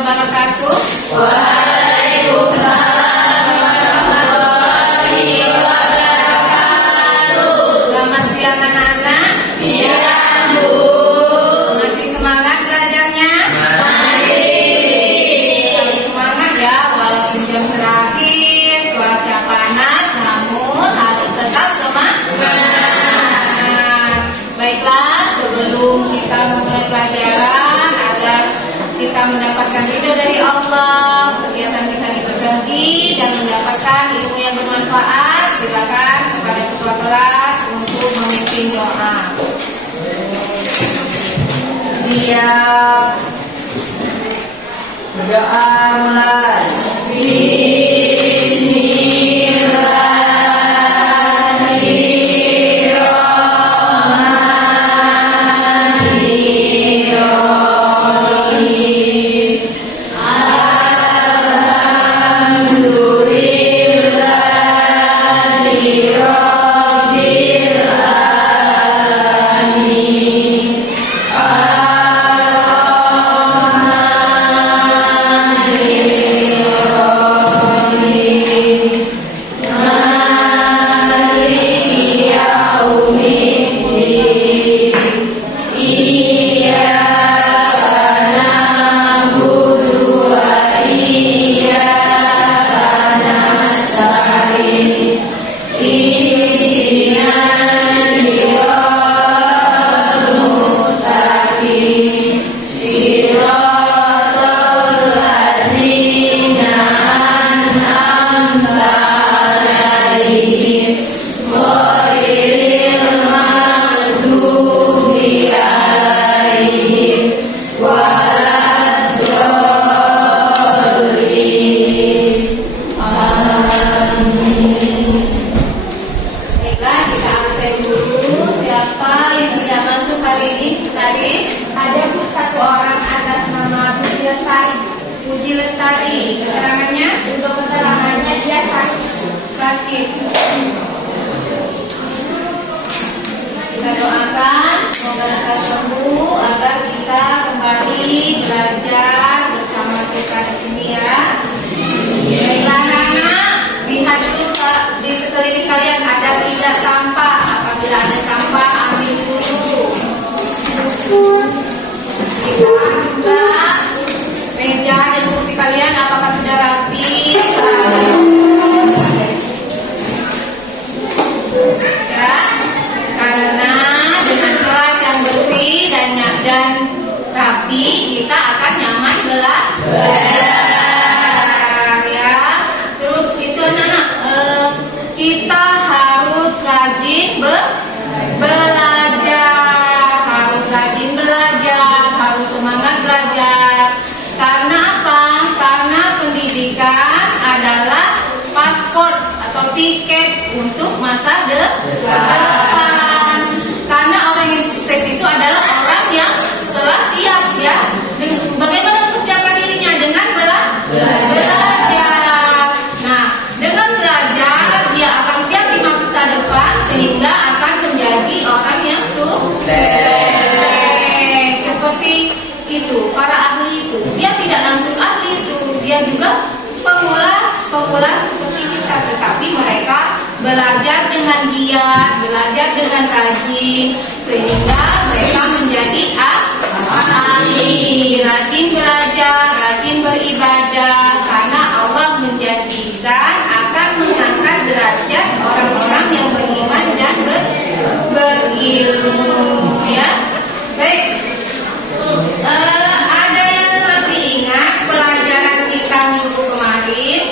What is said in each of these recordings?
wabarakatuh. Waalaikumsalam warahmatullahi wabarakatuh. Selamat siang anak-anak. Siang, Bu. Masih semangat belajarnya? Masih. Harus semangat ya, walaupun jam terakhir, cuaca panas, namun harus tetap semangat. Baiklah, sebelum kita memulai pelajaran, agar kita mendapatkan ridho dari Allah, kegiatan kita diberkahi dan mendapatkan ilmu yang bermanfaat, silakan kepada ketua kelas untuk memimpin doa. Siap. Berdoa mulai. Baiklah, kita absen dulu. Siapa yang tidak masuk hari ini, sekretaris? Ada Bu satu orang atas nama Puji Lestari. Puji Lestari. Keterangannya? Untuk keterangannya dia sakit. Sakit. Kita doakan semoga lekas sembuh agar bisa kembali belajar bersama kita di sini ya. Baiklah anak-anak, lihat dulu di sekeliling kalian ada tidak sampah. Apabila ada sampah, ambil dulu. Lihat juga meja dan kursi kalian apakah sudah rapi? Ya, karena dengan kelas yang bersih dan rapi, kita akan nyaman belajar ya. Terus itu anak-anak, kita harus rajin belajar, harus semangat belajar. Karena apa? Karena pendidikan adalah paspor atau tiket untuk masa depan. Karena orang yang sukses itu adalah orang yang telah siap ya. Bagaimana mempersiapkan dirinya? Dengan belajar. Nah, dengan belajar dia akan siap di masa depan sehingga akan menjadi orang yang sukses. Seperti itu, para ahli itu. Dia tidak langsung ahli itu, dia juga pemula seperti kita, tetapi mereka belajar dengan giat, belajar dengan rajin, sehingga mereka menjadi ahli. Rajin belajar, rajin beribadah, karena Allah menjanjikan akan mengangkat derajat orang-orang yang beriman dan berilmu ya. Baik, ada yang masih ingat pelajaran kita minggu kemarin?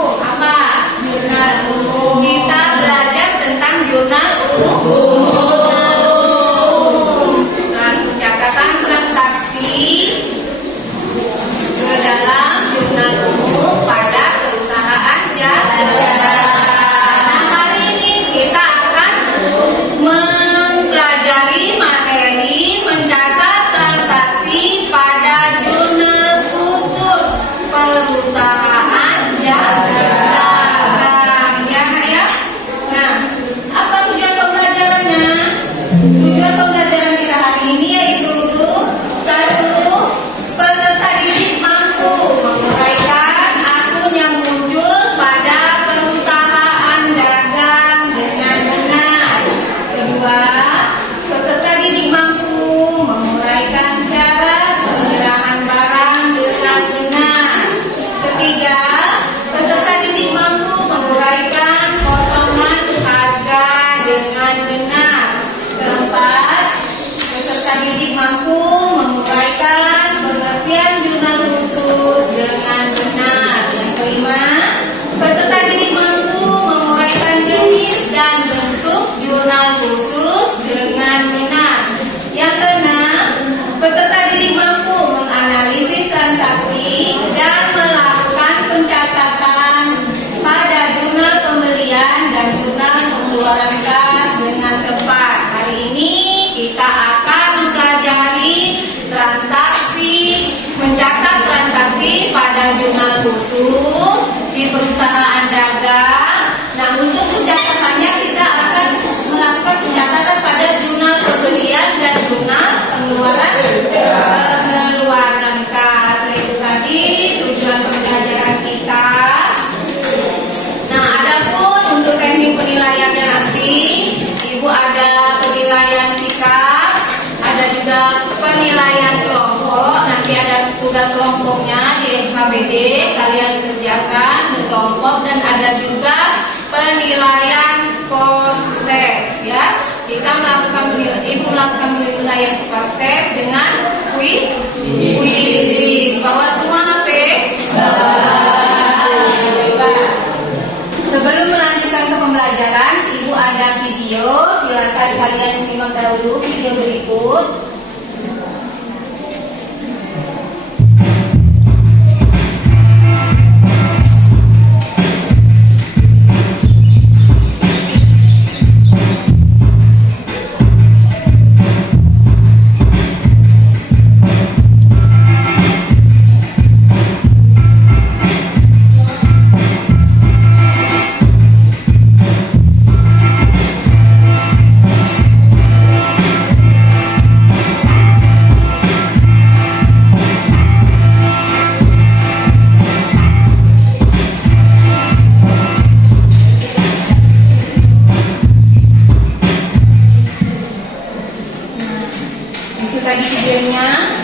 Apa? Jurnal umum. Kita belajar tentang jurnal umum. Catatan perusahaan dagang. Nah, khusus pencatatannya kita akan melakukan pencatatan pada jurnal pembelian dan jurnal pengeluaran kas. Itu tadi tujuan pembelajaran kita. Nah, adapun untuk teknik penilaiannya nanti, Ibu ada penilaian sikap, ada juga penilaian kelompok. Nanti ada tugas kelompoknya di FKBD, kalian kerjakan di kelompok, dan ada juga penilaian post test ya. Kita melakukan Ibu melakukan penilaian post test dengan quiz. Bawa semua HP. Sebelum melanjutkan ke pembelajaran, Ibu ada video. Silakan kalian simak dahulu video berikut.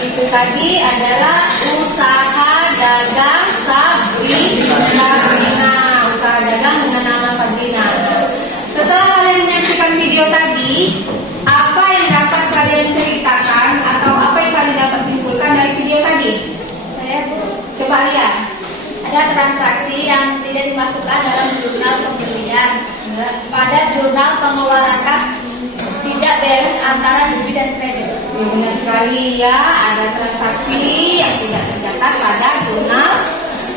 Itu tadi adalah usaha dagang Sabrina. Usaha dagang dengan nama Sabrina. Setelah kalian menyaksikan video tadi, apa yang dapat kalian ceritakan atau apa yang kalian dapat simpulkan dari video tadi? Saya Coba lihat. ada transaksi yang tidak dimasukkan dalam jurnal pembelian. Pada jurnal pengeluaran kas tidak beres antara debit dan kredit. Benar sekali ya, ada transaksi yang tidak tercatat pada jurnal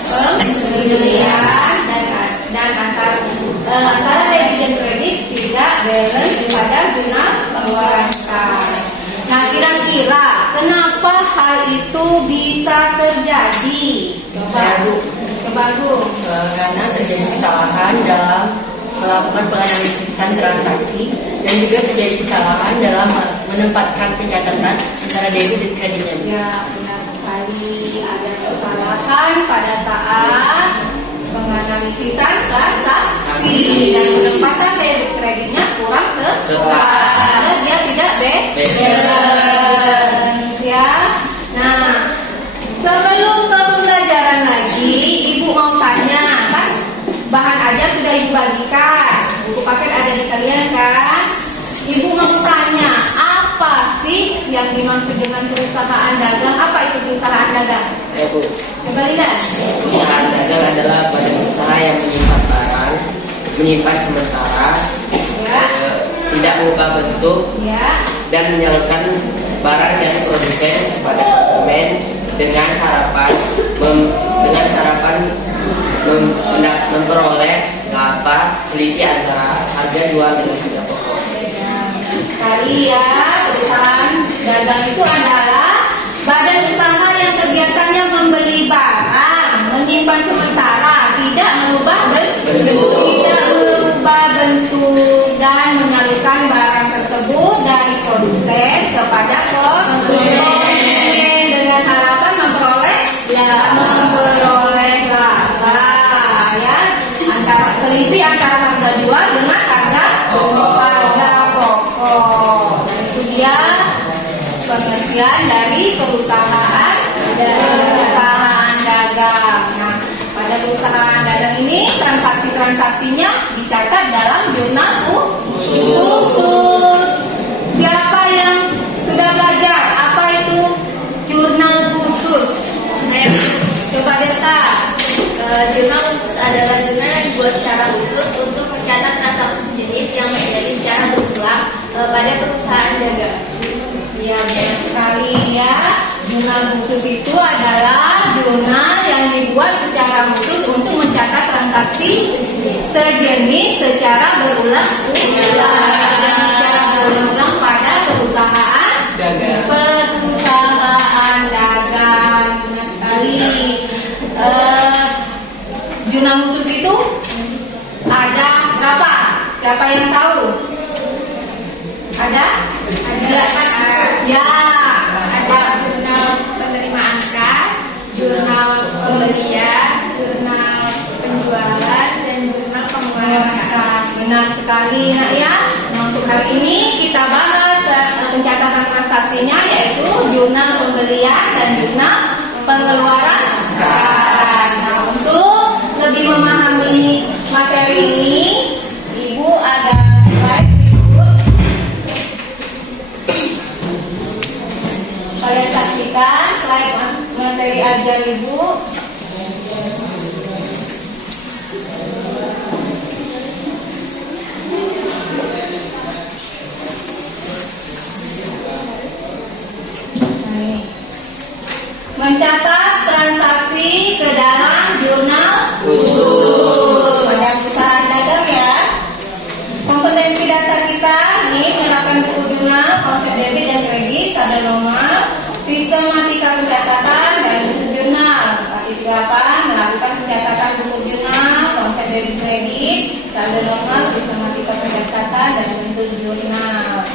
pembelian dan antara debit dan kredit tidak balance pada jurnal pengeluaran kas. Nah, kira-kira kenapa hal itu bisa terjadi? Coba Bu. Karena terjadi kesalahan dalam melakukan penganalisisan transaksi dan juga terjadi kesalahan dalam menempatkan pencatatan antara debit dan kreditnya. Ya, benar sekali. Ada kesalahan pada saat penganalisisan transaksi dan penempatan debit kreditnya kurang tepat karena dia tidak balance ya. Nah, sebelum ke pembelajaran lagi, Ibu mau tanya kan? Bahan ajar sudah Ibu bagikan, buku paket ada di kalian kan? Ibu mau tanya, apa sih yang dimaksud dengan perusahaan dagang? Apa itu perusahaan dagang? Ya Bu, Coba lihat. perusahaan dagang adalah badan usaha yang menyimpan barang, menyimpan sementara, Ya. tidak mengubah bentuk Ya. dan menyalurkan barang dari produsen kepada konsumen dengan harapan memperoleh laba selisih antara harga jual dengan harga pokok. Sekali ya, perusahaan dagang itu adalah badan usaha yang kegiatannya membeli barang, menyimpan sementara, tidak mengubah bentuk dan menyalurkan barang tersebut dari produsen kepada konsumen dengan harapan memperoleh laba ya, selisih antara harga jual dengan harga pokok. Dan itu dia pengertian dari perusahaan dagang. Nah, pada perusahaan dagang ini transaksinya dicatat dalam jurnal khusus. Siapa yang sudah belajar apa itu jurnal khusus? Coba Delta. Jurnal khusus adalah jurnal yang dibuat secara khusus untuk mencatat transaksi sejenis yang terjadi secara berulang pada perusahaan dagang. Ya, benar sekali ya. Jurnal khusus itu adalah jurnal yang dibuat secara khusus untuk mencatat transaksi sejenis secara berulang pada perusahaan dagang. Benar sekali. Jurnal jurnal khusus itu ada berapa? Siapa yang tahu? Ada? Ya. Ada jurnal penerimaan kas, jurnal pembelian, jurnal penjualan, dan jurnal pengeluaran kas. Benar sekali nak ya. Nah, untuk hari ini kita bahas pencatatan transaksinya, yaitu jurnal pembelian dan jurnal pengeluaran kas. Nah, untuk lebih memahami materi ini, Ibu ada slide berikut. Kalian saksikan slide materi ajar Ibu. Mencatat transaksi ke dalam jurnal khusus pada perusahaan dagang ya. Kompetensi dasar kita ini menerapkan buku jurnal, konsep debit dan kredit, saldo nomor, sistematika pencatatan dan buku jurnal. Praktik 8 melakukan pencatatan buku jurnal, konsep debit kredit, saldo nomor, sistematika pencatatan dan bentuk jurnal.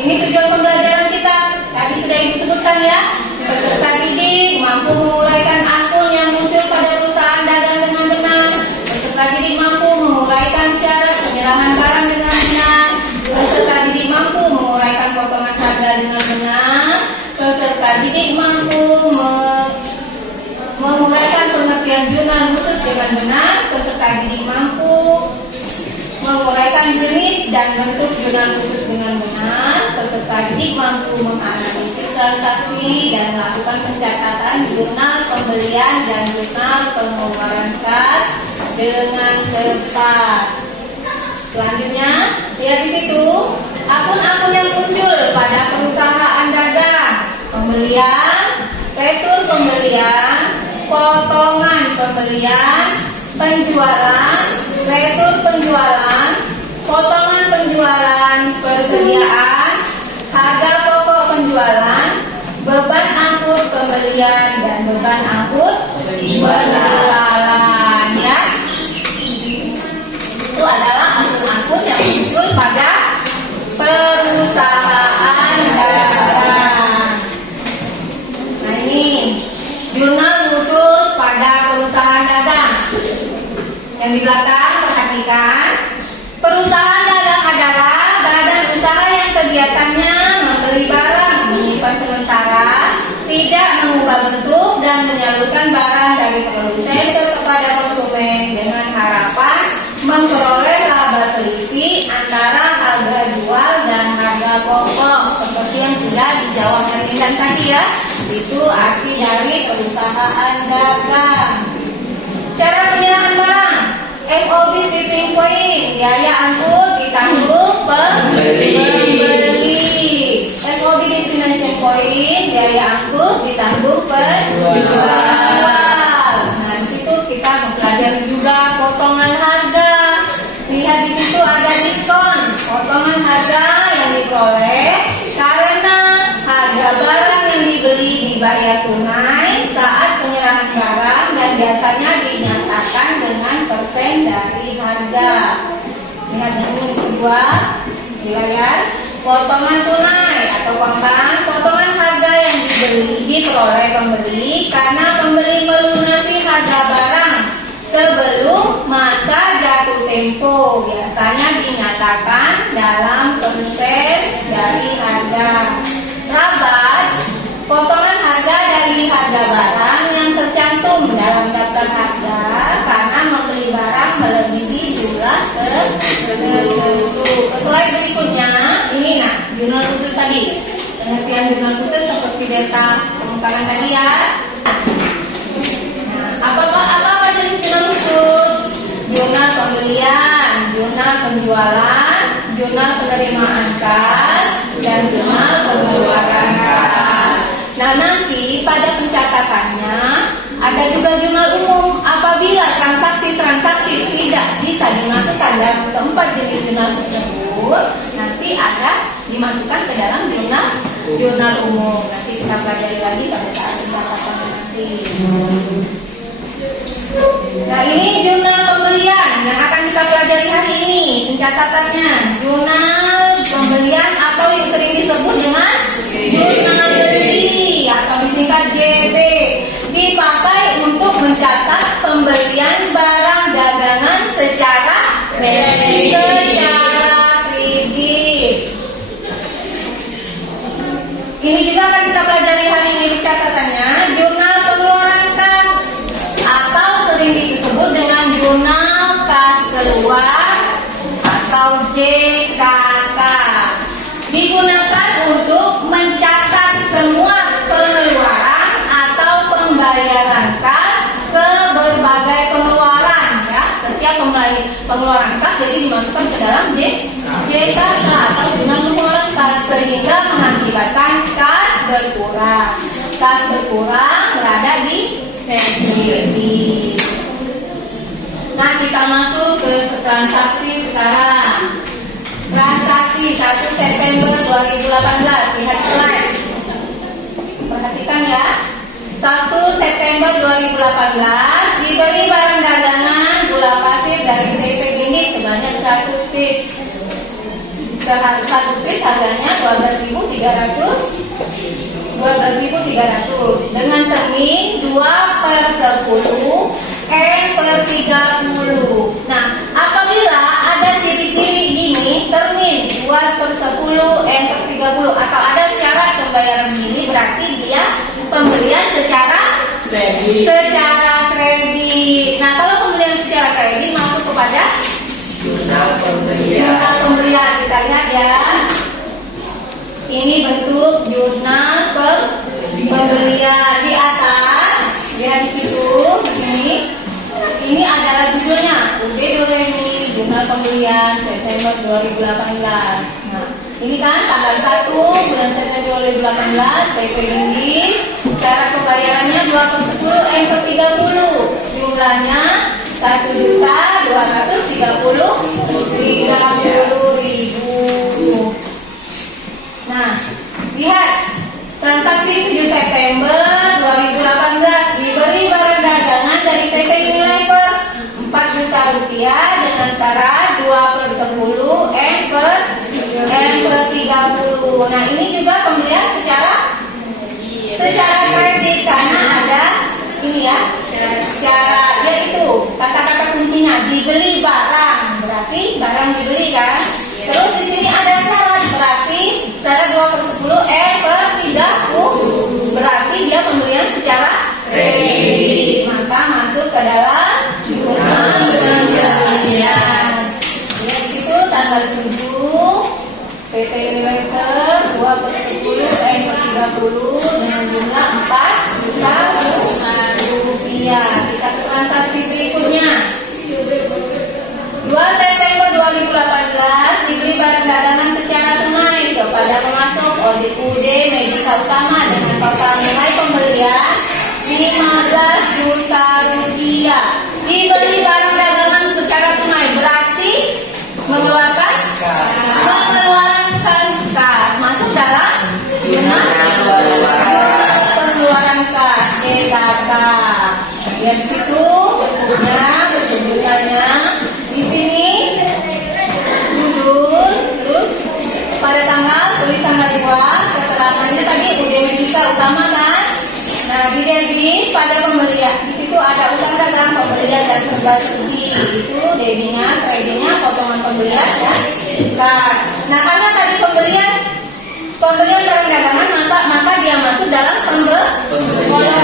Ini tujuan pembelajaran kita. Tadi sudah Ibu sebutkan ya. Peserta didik mampu menguraikan akun yang muncul pada perusahaan dagang dengan benar. Peserta didik mampu menguraikan syarat penyerahan barang dengan benar. Peserta didik mampu menguraikan potongan harga dengan benar. Peserta didik mampu menguraikan pengertian jurnal khusus dengan benar. Peserta didik mampu menguraikan jenis dan bentuk jurnal khusus dengan benar. Peserta didik mampu menganalisis transaksi dan melakukan pencatatan jurnal pembelian dan jurnal pengeluaran kas dengan tepat. Selanjutnya, lihat di situ akun-akun yang muncul pada perusahaan dagang: pembelian, retur pembelian, potongan pembelian, penjualan, retur penjualan, potongan penjualan, persediaan, harga pokok penjualan, beban angkut pembelian dan beban angkut penjualan ya. Itu adalah akun-akun yang muncul pada perusahaan dagang. Nah ini jurnal khusus pada perusahaan dagang. Yang di belakang perhatikan, perusahaan dagang adalah badan usaha yang kegiatannya membeli barang, menyimpan sementara, tidak mengubah bentuk dan menyalurkan barang dari produsen kepada konsumen dengan harapan memperoleh laba selisih antara harga jual dan harga pokok, seperti yang sudah dijawab Melindan tadi ya. Itu arti dari perusahaan dagang. Cara penyerahan barang: MOB shipping point, biaya angkut ditanggung pembeli. MOB destination point, biaya angkut ditanggung penjual. Nah, di situ kita mempelajari juga potongan harga. Lihat di situ ada diskon, potongan harga yang diperoleh karena harga barang yang dibeli dibayar tunai saat penyerahan barang dan biasanya dinyatakan dengan persen dari harga. Lihat yang kedua, lihat potongan tunai atau kontan, potongan harga yang diperoleh pembeli karena pembeli melunasi harga barang sebelum masa jatuh tempo, biasanya dinyatakan dalam persen dari harga. Rabat, potongan harga dari harga barang yang tercantum dalam daftar harga karena membeli barang melebihi jumlah tertentu. Slide berikutnya, ini jurnal khusus tadi. Pengertian jurnal khusus seperti data pengembangan tadi ya. Nah, apa jenis jurnal khusus? Jurnal pembelian, jurnal penjualan, jurnal penerimaan kas, dan jurnal pengeluaran kas. Nah, nanti pada pencatatannya ada juga jurnal umum. Apabila transaksi-transaksi tidak bisa dimasukkan dalam keempat jenis jurnal tersebut, nanti ada dimasukkan ke dalam jurnal umum. Nanti kita pelajari lagi pada saat pencatatan nanti. Nah, ini jurnal pembelian yang akan kita pelajari hari ini. Pencatatannya, jurnal pembelian atau yang sering disebut dengan jurnal beli atau disingkat JP, dipakai untuk mencatat pembelian barang dagangan secara kredit. Ini juga akan kita pelajari hari ini pencatatannya, jurnal pengeluaran kas atau sering disebut dengan jurnal kas keluar atau JKK. Digunakan untuk mencatat semua pengeluaran atau pembayaran kas ke berbagai pengeluaran, ya. Setiap pengeluaran kas jadi dimasukkan ke dalam JKK atau jurnal pengeluaran kas, sehingga mengakibatkan kas berkurang. Kas berkurang berada di kredit. Nah, kita masuk ke transaksi sekarang. Transaksi 1 September 2018. Lihat slide. Perhatikan ya. 1 September 2018 diberi barang dagangan gula pasir dari CP Gini sebanyak 100 piece. Satu piece harganya 12.300 dengan termin 2/10 N/30. Nah, apabila ada ciri-ciri gini, termin 2/10 N/30 atau ada syarat pembayaran gini, berarti dia pembelian secara kredit. Nah, kalau pembelian secara kredit masuk kepada Jurnal pembelian. jurnal pembelian. Kita lihat ya. Ini bentuk jurnal pembelian di atas. Lihat di situ, di sini. Ini adalah judulnya, UD Doremi, jurnal pembelian September 2018. Nah, ini kan tanggal 1 bulan September 2018, CP Tinggi. Syarat pembayarannya 2/10 N/30. Jumlahnya 1.230.000. Nah, lihat transaksi 7 September 2018 diberi barang dagangan dari PT Unilever 4 juta rupiah dengan syarat 2/10 N/30. Nah, ini juga pembelian secara kredit karena ada ini ya, cara yaitu kata-kata kuncinya dibeli barang, berarti barang dibeli kan. Terus di sini ada syarat, berarti syarat 2/10 N/30, berarti dia pembelian secara kredit, maka masuk ke dalam jurnal pembelian. Lihat situ tanggal 7 PT Unilever 2/10 N/30 dengan jumlah 4 juta rupiah. Kita ke transaksi berikutnya. 2 September 2018 diberi barang dagangan secara tunai kepada pemasok oleh UD Medika Utama dengan total nilai pembelian 15 juta rupiah. Diberi barang dagangan secara tunai berarti mengeluarkan kas, masuk dalam jurnal pengeluaran kas JKK. Lihat di situ bentuknya, ketunjukannya. Di sini judul, terus pada tanggal tulis tanggal 2, keterangannya tadi UD Medika Utama kan. Nah, di debit pada pembelian, di situ ada utang dagang, pembelian dan serba-serbi. Itu debitnya, kreditnya, potongan pembelian ya. Nah, karena tadi pembelian barang dagangan maka dia masuk dalam kolom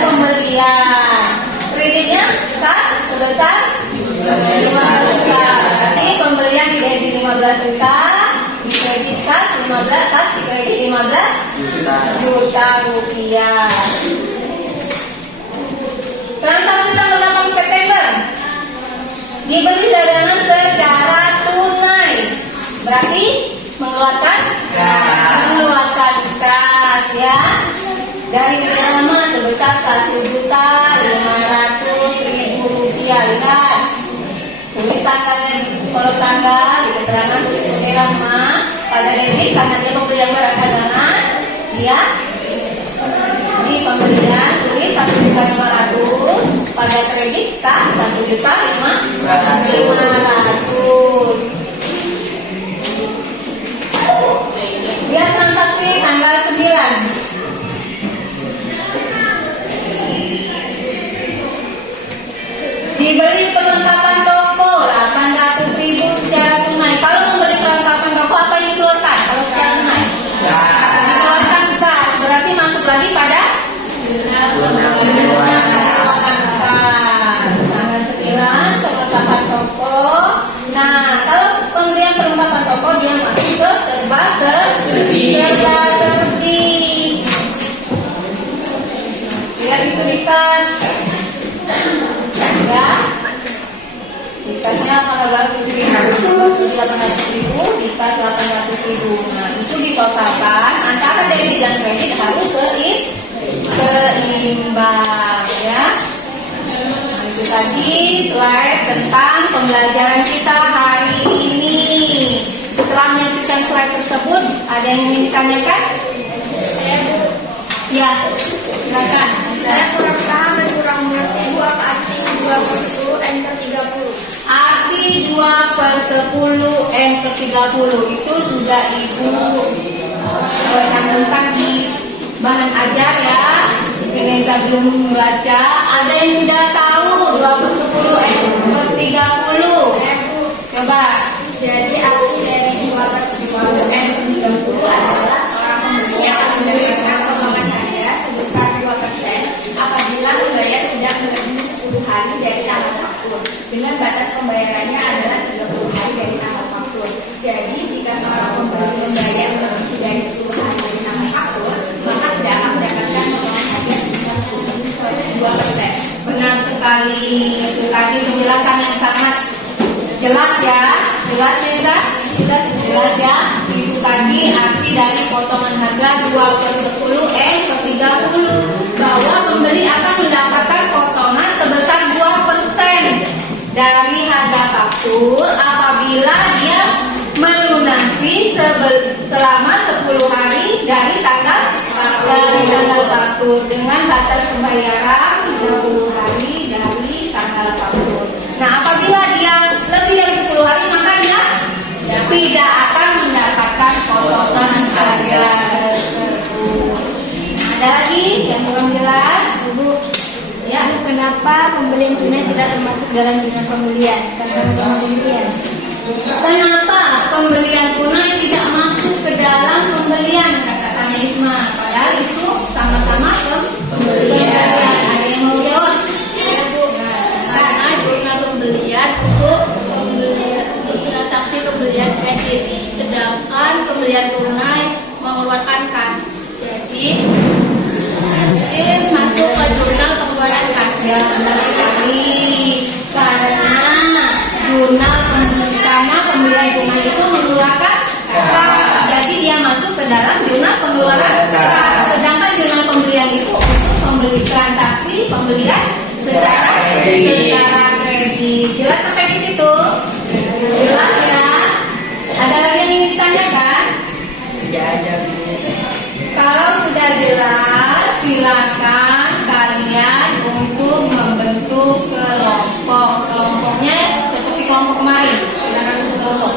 pembelian. Kreditnya kas sebesar 15 juta. Berarti pembelian di debit 15 juta, di kredit kas 15, kas di kredit 15 juta rupiah. Transaksi tanggal 8 September dibeli dagangan secara tunai, berarti mengeluarkan kas ya, dari nama sebesar 1.500.000 rupiah. Lihat tulis tanggalnya di kolom tanggal, di keterangan tulis nama. Pada debit karena dia pembelian barang dagangan, dia di pembelian tulis 1.500.000, pada kredit kas 1.500.000. Lihat transaksi tanggal 9. Dibeli perlengkapan toko 800.000 secara tunai. Kalau membeli perlengkapan toko apa yang dikeluarkan? Kalau secara tunai? Dikeluarkan gas. Berarti masuk lagi pada tanggal 9 perlengkapan toko. Nah, kalau pembelian perlengkapan toko dia masuk ke serba serbi. Lihat itu di kas. Ya, dikasnya 800.000, di kas 800.000. Nah, itu ditotalkan antara debit dan kredit harus seimbang, ya. Nah, itu tadi slide tentang pembelajaran kita hari ini. Setelah menyaksikan slide tersebut, ada yang ingin ditanyakan? Ya, Bu. Ya, silakan. Saya kurang paham dan kurang mengerti Bu apa arti 2/10 N per 30. Arti 2/10 M per 30 itu sudah Ibu cantumkan di bahan ajar ya. Reza belum membaca. Ada yang sudah tahu 2/10 M per 30? Saya Bu. Coba. Jadi arti dari 2/10 N per 30 adalah seorang pembeli akan mendapatkan potongan harga sebesar 2% apabila pembayar tidak melebihi 10 hari dari tanggal faktur dengan batas pembayarannya adalah 30 hari dari tanggal faktur. Jadi jika seorang pembeli membayar lebih dari 10 hari dari tanggal faktur, maka tidak akan mendapatkan potongan harga sebesar 2%. Benar sekali. Itu tadi penjelasan yang sangat jelas ya. Jelas Reza? Jelas ya. Itu tadi arti dari potongan harga 2/10 M per 30, bahwa pembeli akan mendapatkan potongan sebesar 2% dari harga faktur apabila dia melunasi selama 10 hari dari tanggal faktur dengan batas pembayaran 30 hari dari tanggal faktur. Nah, apabila dia lebih dari 10 hari maka dia tidak akan mendapatkan potongan harga tersebut. Ada lagi yang belum jelas? Bu, ya, kenapa pembelian tunai tidak termasuk dalam jumlah pembelian? Karena sama pembelian. Kenapa pembelian tunai tidak masuk ke dalam pembelian? Kata tanya Isma. Padahal itu sama-sama pembelian. Ada yang mau jawab? Ya, Bu. Karena jurnal pembelian untuk transaksi pembelian kredit, sedangkan pembelian tunai mengeluarkan kas. Jadi masuk ke jurnal pengeluaran kas. Ya, benar sekali. Karena pembelian tunai itu mengeluarkan kas. Jadi dia masuk ke dalam jurnal pengeluaran kas. Sedangkan jurnal pembelian itu untuk membeli transaksi pembelian secara kredit. Jelas sampai di situ? Jelas ya. Ada lagi yang ingin ditanyakan? Tidak ada. Kalau sudah jelas, silakan kalian untuk membentuk kelompok. Kelompoknya seperti kelompok kemarin. Silakan untuk kelompok.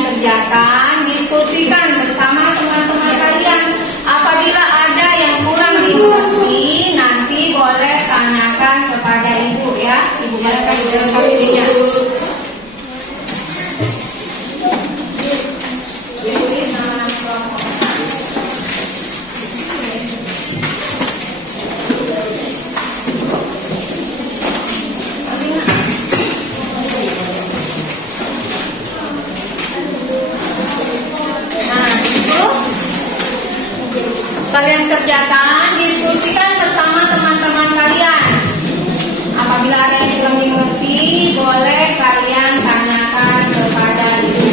Kerjakan, diskusikan bersama teman-teman kalian. Apabila ada yang kurang dimengerti, nanti boleh tanyakan kepada ibu ya. Ibu berikan KPD-nya. kalian kerjakan, diskusikan bersama teman-teman kalian. Apabila ada yang kurang dimengerti, boleh kalian tanyakan kepada ibu.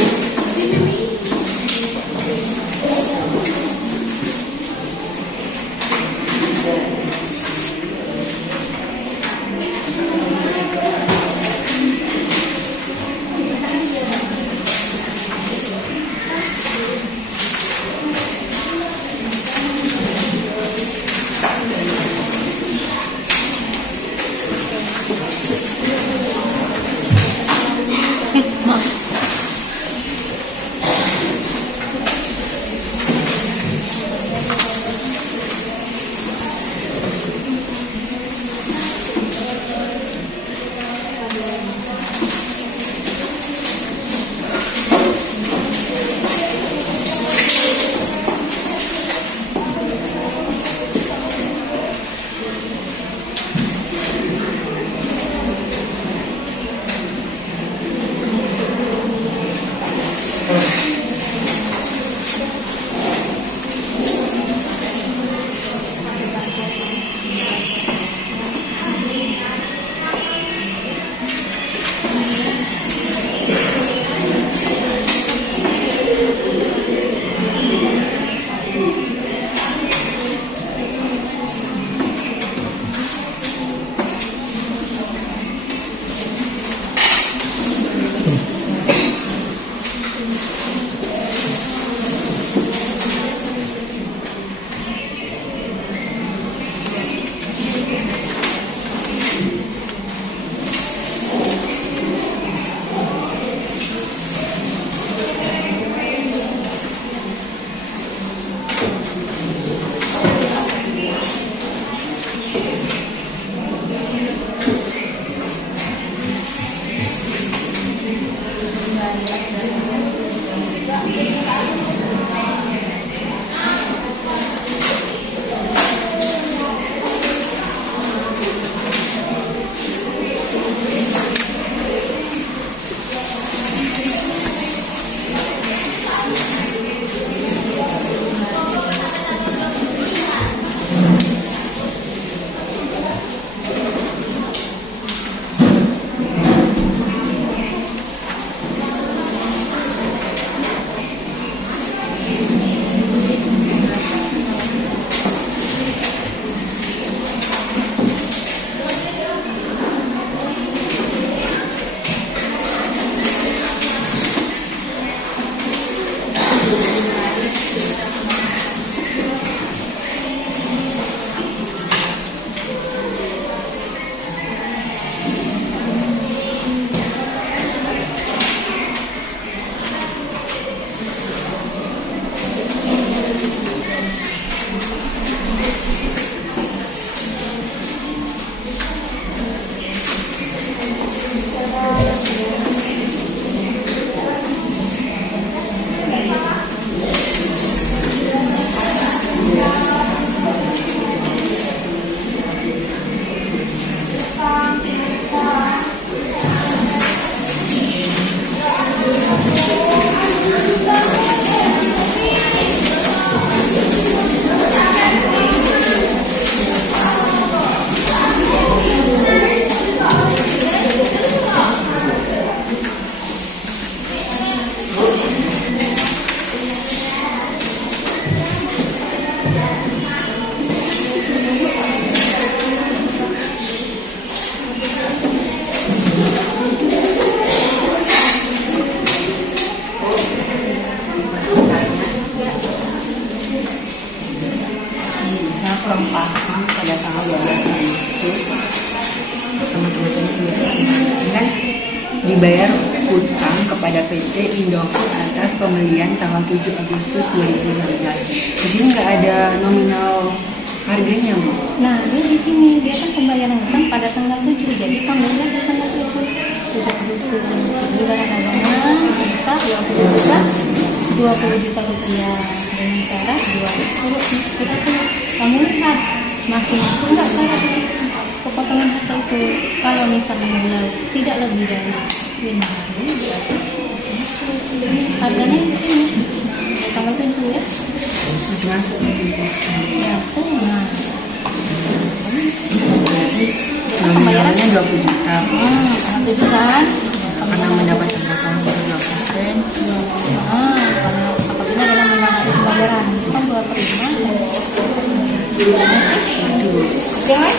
kurang paham pada tanggal 12 Agustus teman-teman dengan dibayar hutang kepada PT Indofood atas pembelian tanggal 7 Agustus 2016. Di sini nggak ada nominal harganya, Bu. Nah, ini di sini dia kan pembayaran hutang pada tanggal 7, jadi tanggalnya di tanggal 7 Agustus. Jadi barang dagangan bisa 20 juta rupiah dengan syarat 2 kita punya. Kamu lihat masing-masing nggak syarat kepotongan harta itu. Kalau misalnya tidak lebih dari 5 hari, harganya di sini tanggal 7 ya. Masih masuk. 20 juta. Alhamdulillah. Karena mendapatkan potongan 2%. Karena apabila dalam menangani pembayaran itu kan 2/5. Oke, Mas?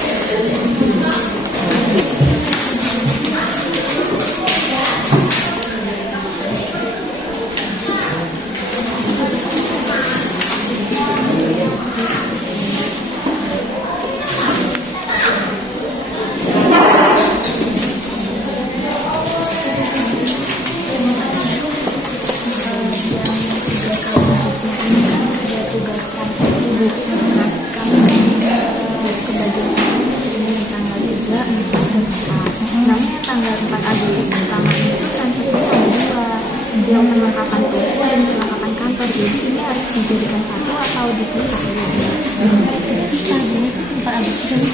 tugaskan sibuk mengenalkan kebagian ini tanggal 3, 4, 4. Namun tanggal 4 Agustus pertama itu transfernya ada 2 yang perlengkapan toko dan perlengkapan kantor. Jadi ini harus dijadikan satu atau dipisah lagi? Bisa dulu 4 Agustus ini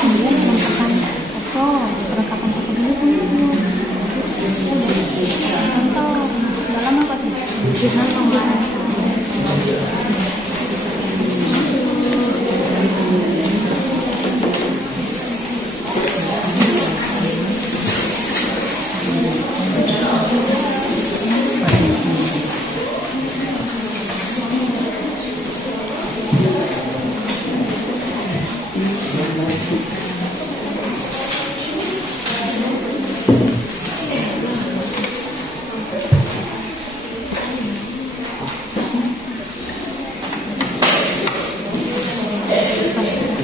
kemudian perlengkapan toko dulu kan semua. Terus kantor masuk dalam apa tuh? Jurnal pengeluaran.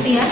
Ya.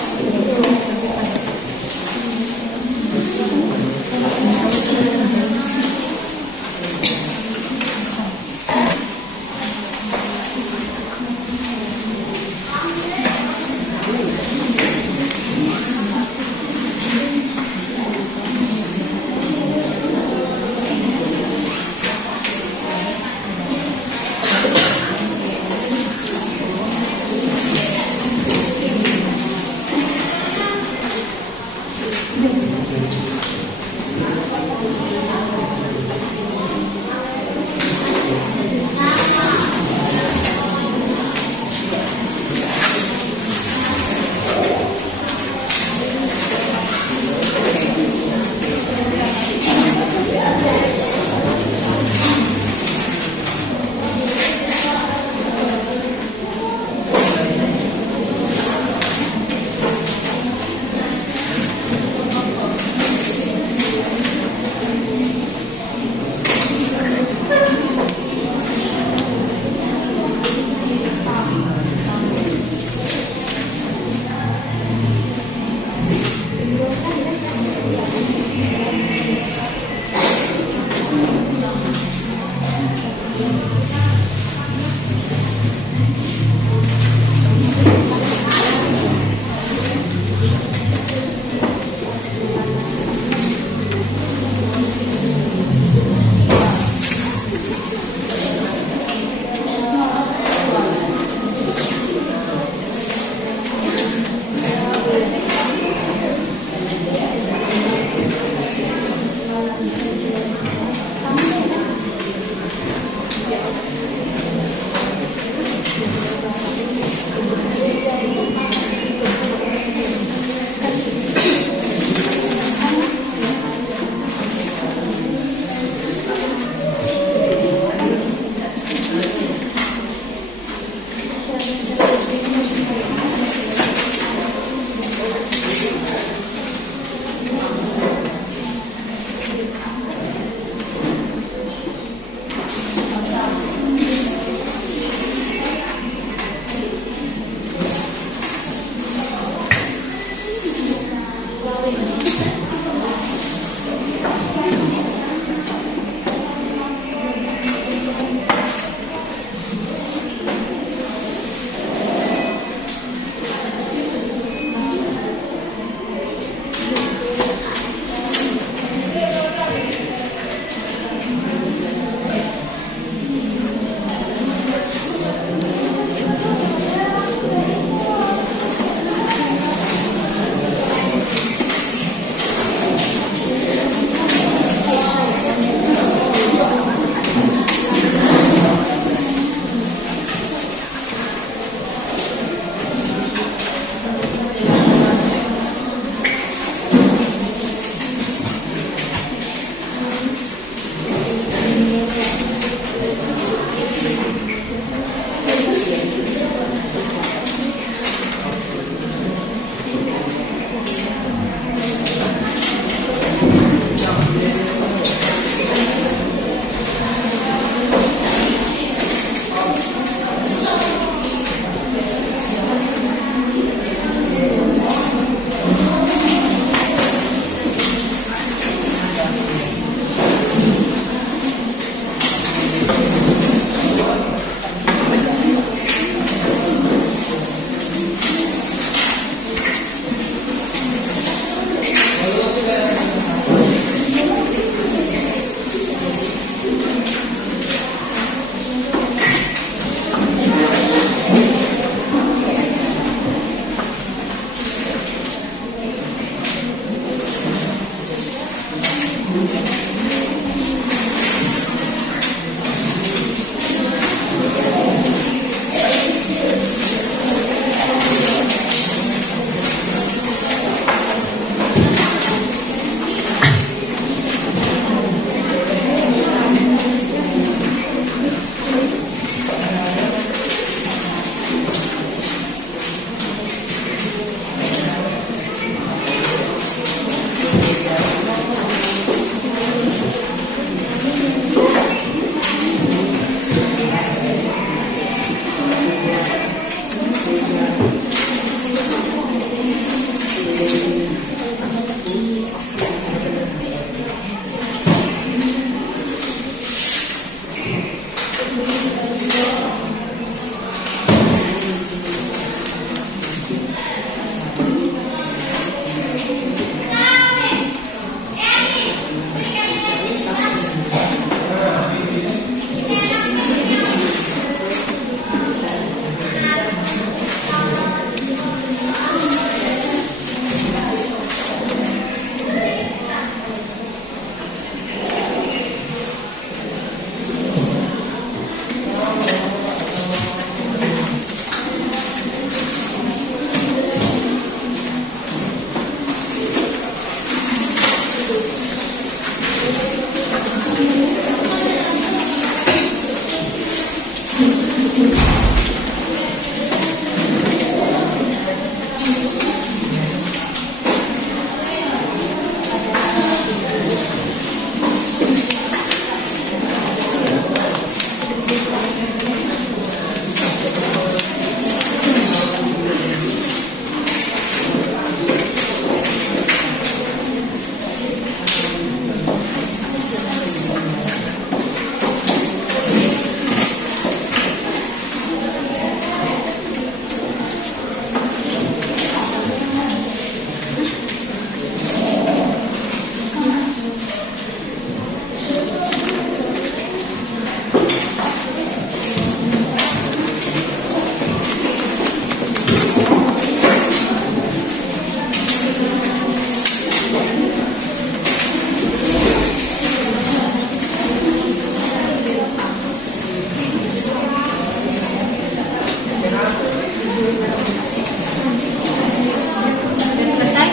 Sudah selesai?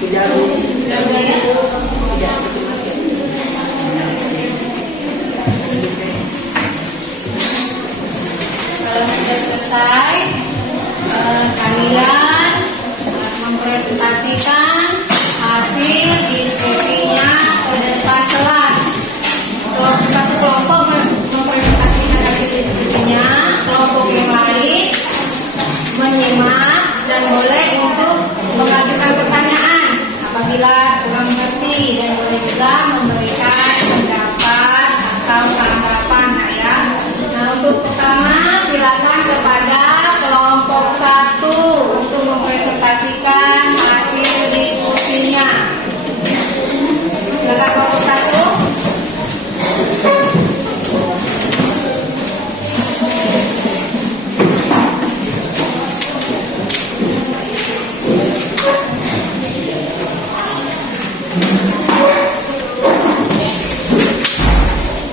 Sudah. Sudah ya? Tidak. Kalau sudah selesai, kalian mempresentasikan hasil diskusinya ke depan kelas. Satu kelompok mempresentasikan hasil diskusinya, kelompok yang lain menyimak dan boleh untuk mengajukan pertanyaan apabila kurang mengerti, dan boleh juga memberikan pendapat atau tanggapan ya. Nah, untuk pertama silakan kepada kelompok 1 untuk mempresentasikan hasil diskusinya. Silakan kelompok 1.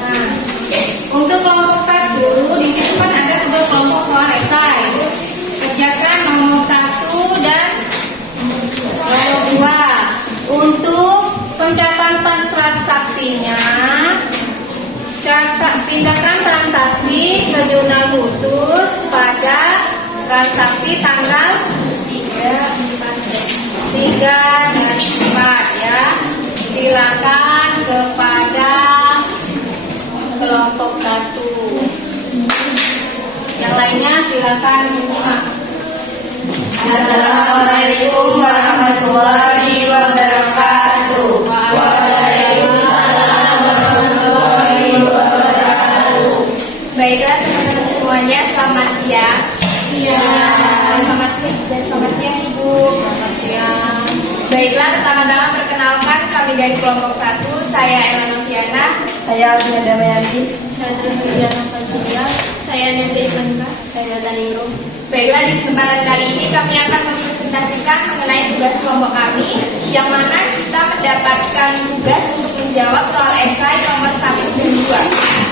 Nah, untuk kelompok 1 di situ kan ada tugas kelompok soal esai. Kerjakan nomor 1 dan nomor 2. Untuk pencatatan transaksinya, pindahkan transaksi ke jurnal khusus pada transaksi tanggal 3 dan 4 ya. Silakan kepada kelompok 1. Yang lainnya silakan menyimak. Assalamualaikum warahmatullahi wabarakatuh. Waalaikumsalam warahmatullahi wabarakatuh. Baiklah teman-teman semuanya, selamat siang. Iya. Selamat siang dan selamat siang Ibu. Selamat siang. Baiklah, pertama-tama perkenalkan kami dari kelompok 1. Saya Ella Noviana. Saya Alvina Damayanti. Saya Triviana Sajia. Saya Neza Ivanka. Saya Taningrum. Baiklah, di kesempatan kali ini kami akan mempresentasikan mengenai tugas kelompok kami, yang mana kita mendapatkan tugas untuk menjawab soal esai nomor 1 dan 2.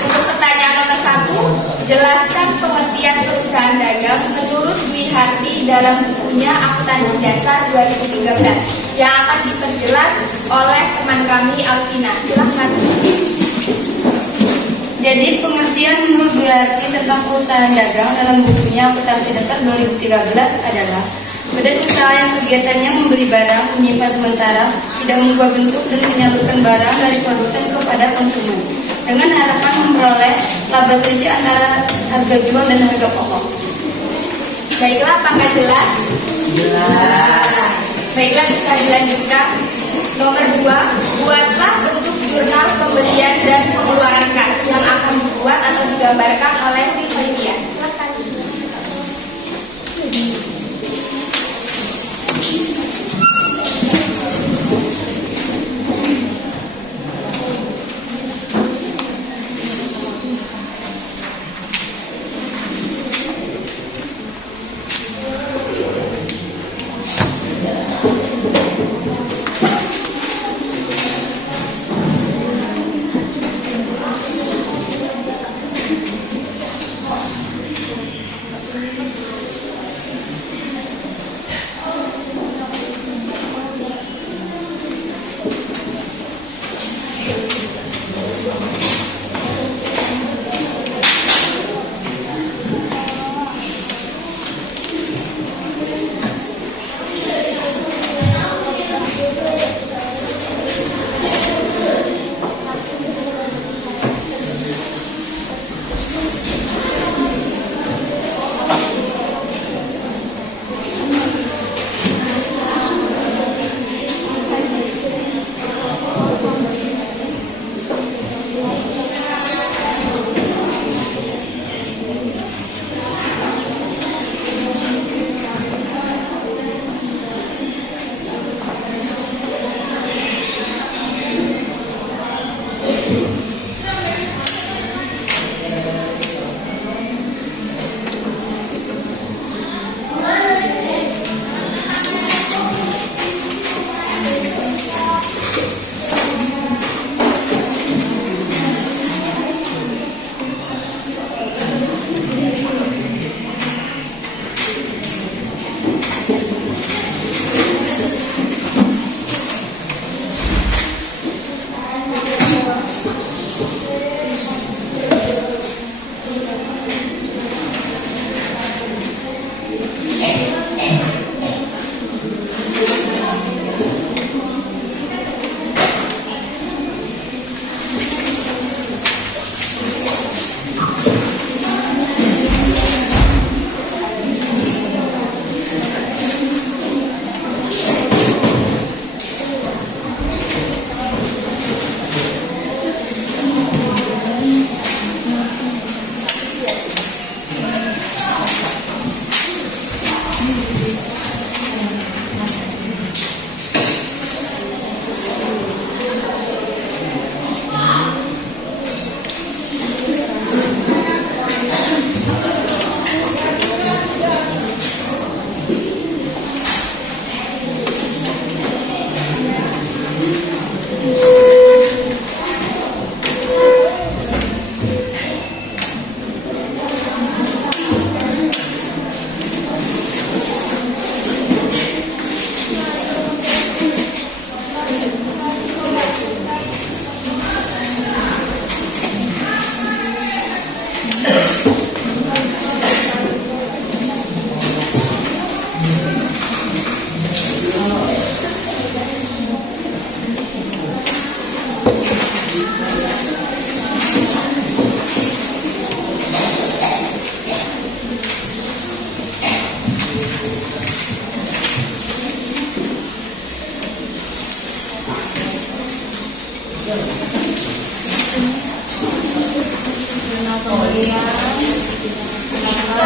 Untuk pertanyaan nomor 1, jelaskan pengertian perusahaan dagang menurut Dwi Harti dalam bukunya Akuntansi Dasar 2013, yang akan diperjelas oleh teman kami Alvina. Silahkan. Jadi pengertian menurut Dwi Harti tentang perusahaan dagang dalam bukunya Akuntansi Dasar 2013 adalah badan usaha yang kegiatannya membeli barang, menyimpan sementara, tidak mengubah bentuk dan menyalurkan barang dari produsen kepada konsumen dengan harapan memperoleh laba selisih antara harga jual dan harga pokok. Baiklah, apakah jelas? Jelas. Baiklah, bisa dilanjutkan. Nomor 2, buatlah bentuk jurnal pembelian dan pengeluaran kas yang akan dibuat atau digambarkan oleh tim penelitian. Silakan.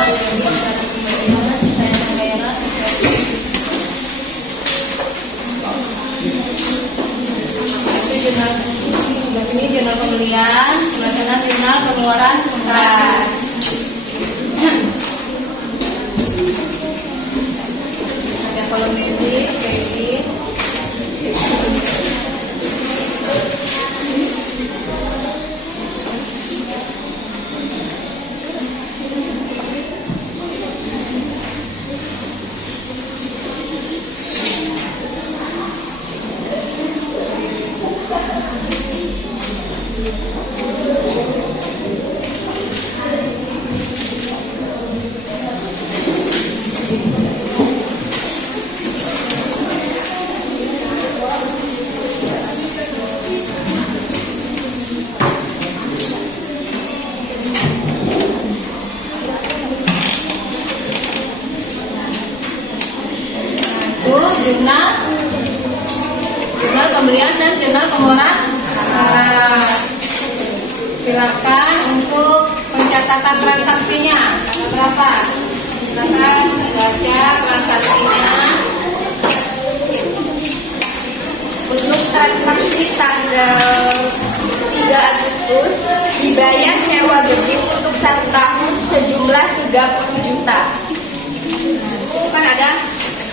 Sebelah sini jurnal pembelian, sebelah sana jurnal pengeluaran kas. Ada kolom debit, kredit. Jurnal pembelian dan jurnal pengeluaran kas. Silakan untuk pencatatan transaksinya. Tanggal berapa? Silakan baca transaksinya. Untuk transaksi tanggal 3 Agustus dibayar sewa gedung untuk 1 tahun sejumlah 30 juta. Itu kan ada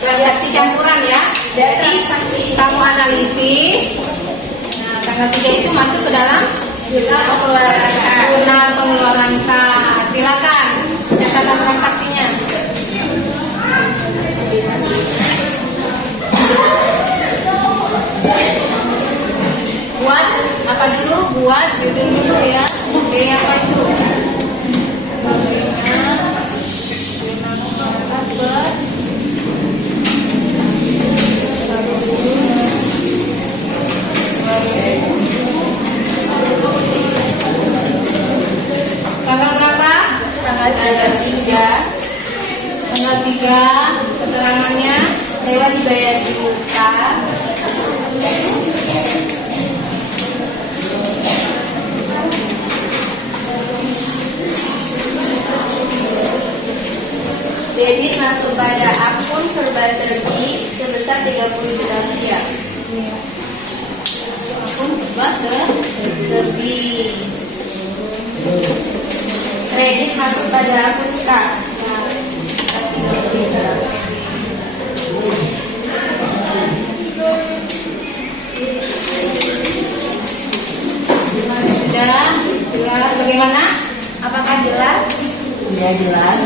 transaksi campuran ya. Dan Jadi transaksi kamu analisis. Nah, tanggal 3 itu masuk ke dalam jurnal pengeluaran kas. jurnal pengeluaran kas. Silakan catatan transaksinya. Buat apa dulu? Buat judul dulu ya. Oke, apa itu? Jurnal pengeluaran kas buat tanggal berapa? Tanggal 3 Tanggal 3 keterangannya sewa dibayar di muka. Debit masuk pada akun serba serbi sebesar 30 juta rupiah. akun serba serbi. Kredit masuk pada akun kas. Sudah jelas bagaimana? Apakah jelas? Ya jelas.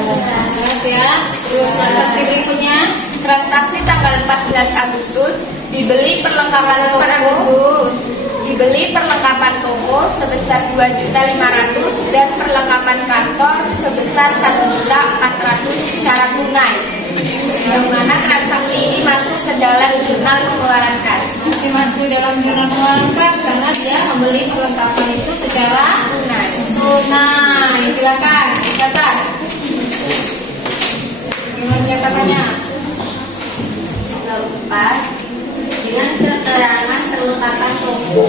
Jelas ya. Terus transaksi berikutnya Transaksi tanggal 14 Agustus dibeli perlengkapan per toko. Agustus. Dibeli perlengkapan toko sebesar 2.500.000 dan perlengkapan kantor sebesar 1.400.000 secara tunai. Yang mana transaksi ini masuk ke dalam jurnal pengeluaran kas. Masih masuk dalam jurnal pengeluaran kas karena dia membeli perlengkapan itu secara Tunai. tunai. Silakan catat. Gimana catatannya? Tanggal 4 dengan keterangan perlengkapan toko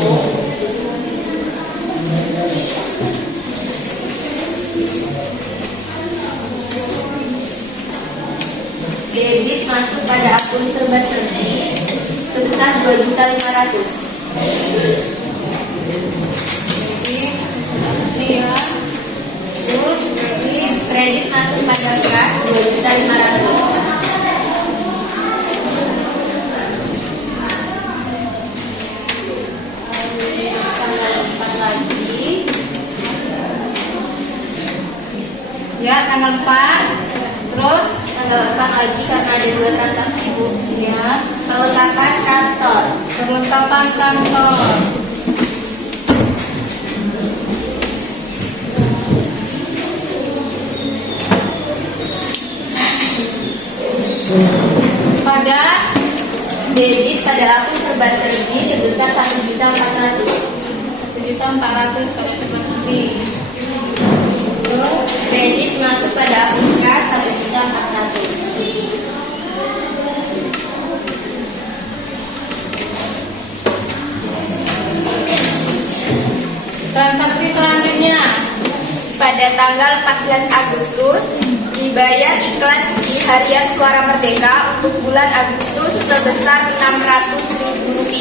debit masuk pada akun serba serbi sebesar 2.500.000. Iya. Terus Kredit masuk pada kas 2.500.000. ya tanggal 4. Terus Tanggal 4 lagi karena ada 2 transaksi, Bu. ya Perlengkapan kantor. perlengkapan kantor. Pada Debit pada akun serba serbi sebesar 1.400.000. 1.400.000 pada serba serbi. Terus Kredit masuk pada akun kas 1.400.000. transaksi selanjutnya Pada tanggal 14 Agustus dibayar iklan di Harian Suara Merdeka untuk bulan Agustus sebesar Rp600.000,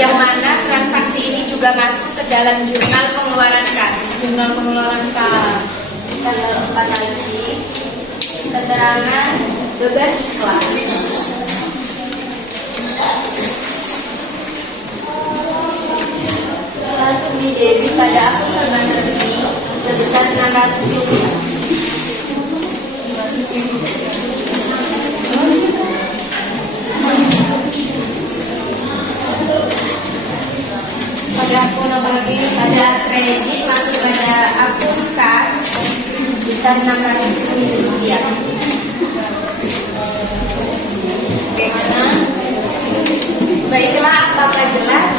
yang mana transaksi ini juga masuk ke dalam jurnal pengeluaran kas. Jurnal pengeluaran kas. Tanggal 4 lagi, keterangan beban iklan. Langsung didebit pada akun serba serbi sebesar Rp600.000. Pada akun apa lagi? Pada kredit masuk pada akun kas sebesar Rp600.000. Bagaimana? Baiklah, apakah jelas?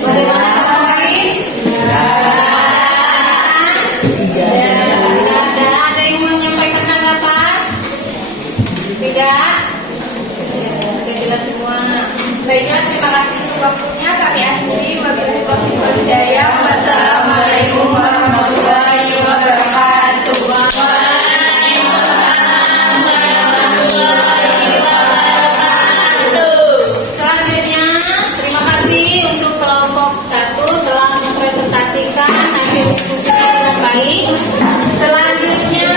Bagaimana kata lain? Tidak ada yang menyampaikan tanggapan? Tidak? Sudah jelas semua. Baiklah, terima kasih untuk waktunya. Kami akhiri. Wabillahi taufiq wal hidayah. Wassalamualaikum warahmatullahi wabarakatuh. Selanjutnya, terima kasih untuk kelompok 1 telah mempresentasikan hasil diskusinya dengan baik. Selanjutnya,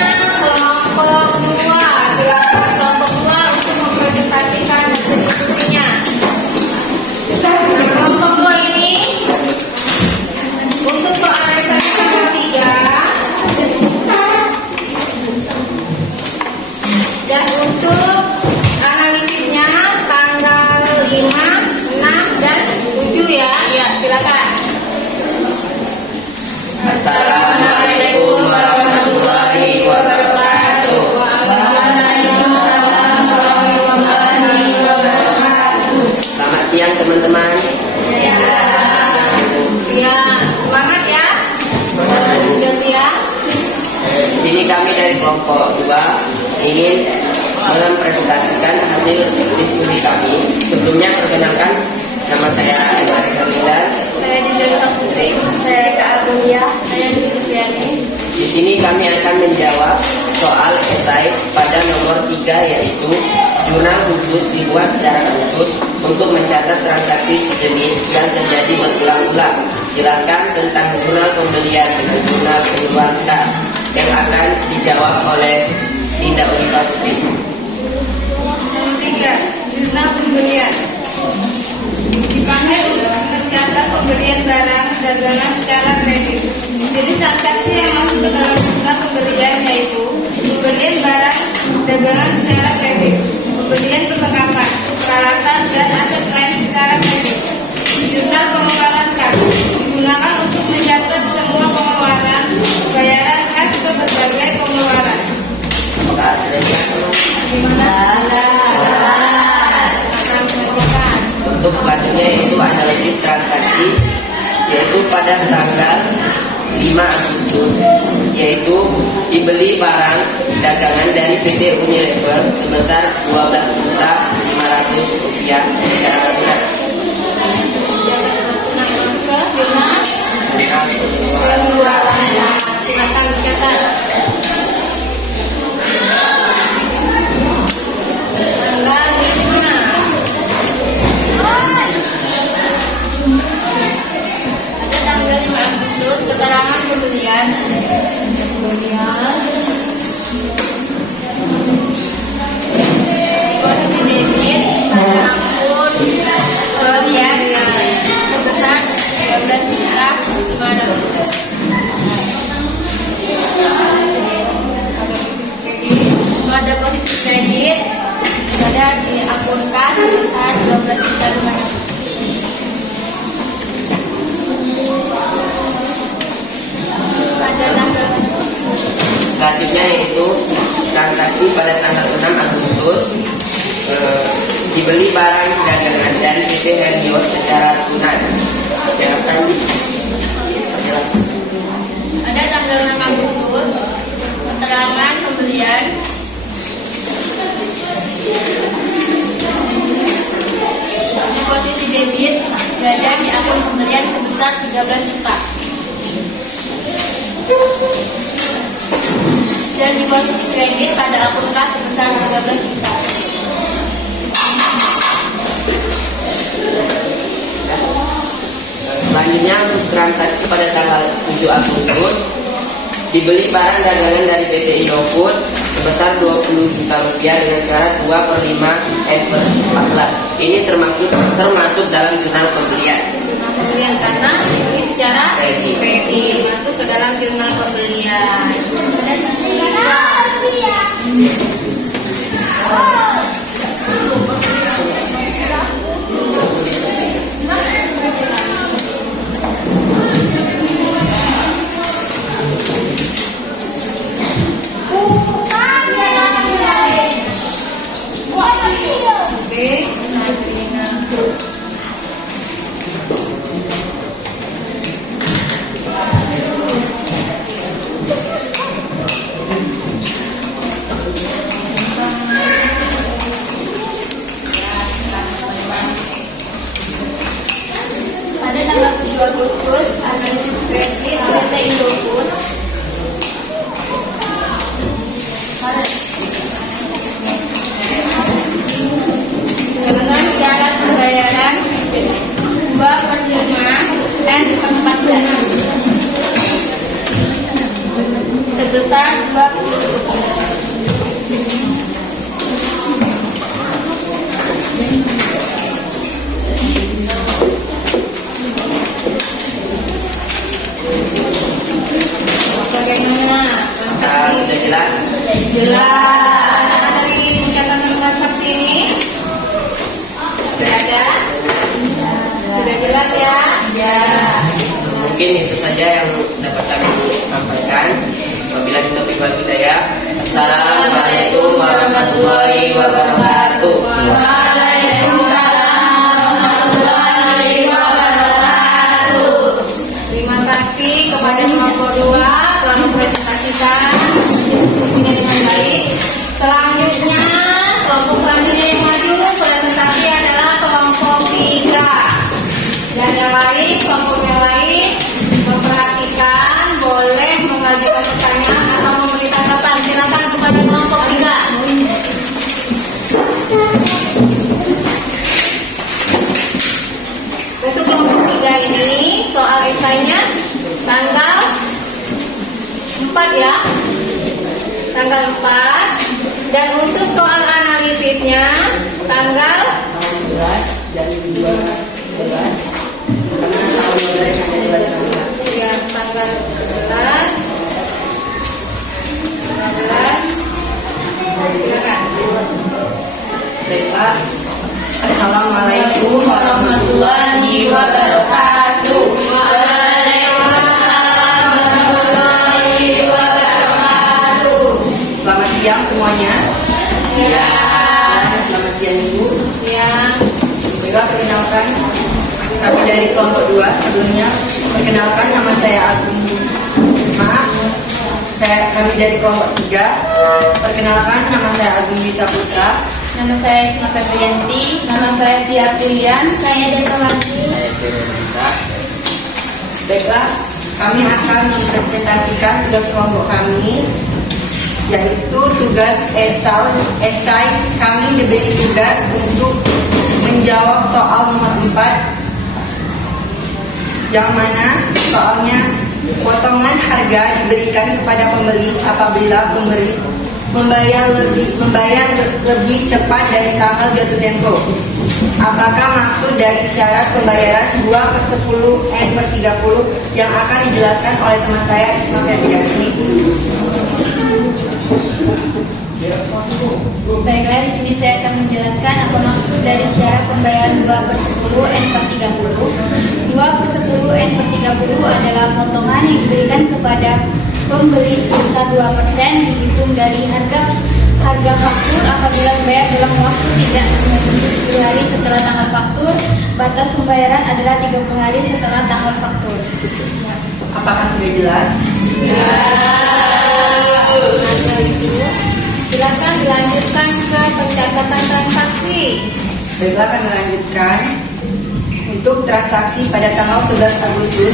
kelompok 2, silakan kelompok 2 untuk mempresentasikan hasil diskusinya. Kelompok 2 ini untuk soal esai nomor 3 dan untuk analisisnya tanggal 5, 6, dan 7 ya. Ya, silakan. Assalamualaikum warahmatullahi wabarakatuh. Waalaikumsalam warahmatullahi wabarakatuh. Selamat siang teman-teman. Ya, semangat ya. Sudah siap? Di sini kami dari kelompok 2 ingin mempresentasikan hasil diskusi kami. Sebelumnya perkenalkan, nama saya Emari Herlindan. Saya Juliana Putri. Saya Reka Agonia. Saya Dwi Sufiani. Di sini kami akan menjawab soal esai pada nomor 3, yaitu jurnal khusus dibuat secara khusus untuk mencatat transaksi sejenis yang terjadi berulang-ulang. Jelaskan tentang jurnal pembelian dengan jurnal pengeluaran kas, yang akan dijawab oleh Dinda Oliva Putri. Nomor 3, jurnal pembelian. Dipakai untuk mencatat pemberian barang dagangan secara kredit. Jadi transaksi yang masuk ke dalam jurnal pemberian yaitu pembelian barang dagangan secara kredit, pembelian perlengkapan, peralatan dan aset lain secara kredit. Jurnal pengeluaran kas digunakan untuk mencatat semua pengeluaran, bayaran kas ke berbagai pengeluaran. Apakah ada yang Untuk selanjutnya yaitu analisis transaksi, yaitu pada tanggal 5 Agustus, yaitu dibeli barang dagangan dari PT Unilever sebesar Rp12.500.000 secara tunai. Silakan dicatat. Tanggal 5. Pada tanggal 5 Agustus, keterangan pembelian. Kemudian Posisi debit pada akun pembelian sebesar Rp12.500.000. Pada posisi kredit berada di akun kas sebesar Rp12.500.000. Pada tanggal Selanjutnya yaitu transaksi pada tanggal 6 Agustus, dibeli barang dagangan dari PT Helios secara tunai. Silakan jelas. pada tanggal 6 Agustus, keterangan pembelian posisi debit berada di akun pembelian sebesar 13 juta. dan di posisi kredit pada akun kas sebesar 13 juta. Selanjutnya untuk transaksi pada tanggal 7 Agustus, dibeli barang dagangan dari PT Indofood sebesar 20 juta rupiah dengan syarat 2/5/14. Ini termasuk dalam jurnal pembelian. Jurnal pembelian karena dibeli secara kredit masuk ke dalam jurnal pembelian. Oke, Sabrina. Pada tanggal 7 Agustus, analisis kredit PT Indofood dengan syarat pembayaran 2/5/46 sebesar 20 rupiah. Bagaimana transaksi? Sudah jelas? Jelas. Dari pencatatan transaksi ini sudah ada? Sudah jelas ya? Ya. Mungkin itu saja yang dapat kami sampaikan. Apabila ditaufiq wal hidayah. Assalamualaikum warahmatullahi wabarakatuh. Waalaikumsalam warahmatullahi wabarakatuh. Terima kasih kepada kelompok 2 telah mempresentasikan diskusinya dengan baik. Selanjutnya, kelompok selanjutnya yang maju presentasi adalah kelompok 3. Dan yang lain, kelompok yang lain memperhatikan, boleh mengajukan pertanyaan atau memberi tanggapan. Silakan kepada kelompok 3. Untuk kelompok 3 ini soal esainya tanggal 4 ya. Tanggal 4. Dan untuk soal analisisnya tanggal 11 dan 12 karena tanggal 12 ada dua transaksi. ya, tanggal 11 15. Silakan. Baiklah. Assalamualaikum warahmatullahi wabarakatuh. Waalaikumsalam warahmatullahi wabarakatuh. Selamat siang semuanya. Ya. Selamat siang Ibu. Ya. Baiklah, perkenalkan kami dari kelompok 2. Sebelumnya perkenalkan nama saya Agung. Kami dari kelompok 3. Perkenalkan nama saya Agung Bisa Putra. Nama saya Isma Febrianti. Nama saya Tia Pilian. Saya Deta Lati. Baiklah, kami akan mempresentasikan tugas kelompok kami, yaitu tugas esai. Kami diberi tugas untuk menjawab soal nomor 4, yang mana soalnya potongan harga diberikan kepada pembeli apabila pembeli membayar lebih cepat dari tanggal jatuh tempo. Apakah maksud dari syarat pembayaran 2/10/30 yang akan dijelaskan oleh teman saya Isma Febrianti? Baiklah, di sini saya akan menjelaskan apa maksud dari syarat pembayaran 2/10/30. 2/10/30 adalah potongan yang diberikan kepada pembeli sebesar 2% dihitung dari harga faktur apabila membayar dalam waktu tidak melebihi 10 hari setelah tanggal faktur. Batas pembayaran adalah 30 hari setelah tanggal faktur. Apakah sudah jelas? Ya. Silakan dilanjutkan ke pencatatan transaksi. Baiklah, kami lanjutkan. untuk transaksi pada tanggal 11 Agustus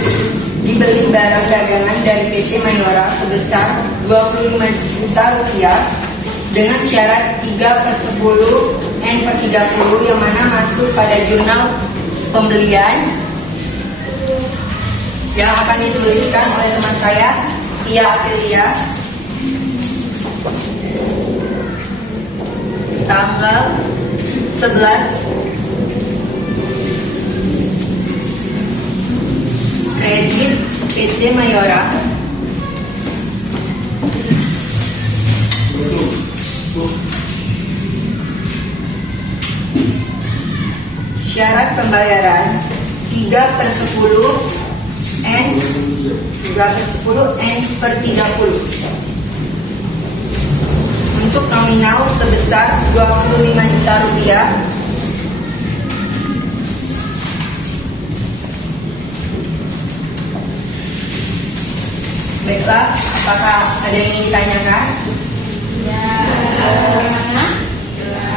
dibeli barang dagangan dari PT Mayora sebesar 25 juta rupiah dengan syarat 3/10 N/30 yang mana masuk pada jurnal pembelian yang akan dituliskan oleh teman saya, Tia Aprilia, tanggal 11 kredit PT Mayora syarat pembayaran 3/10 N/30 untuk nominal sebesar 25 juta rupiah Baiklah, apakah ada yang ingin ditanyakan? Bagaimana?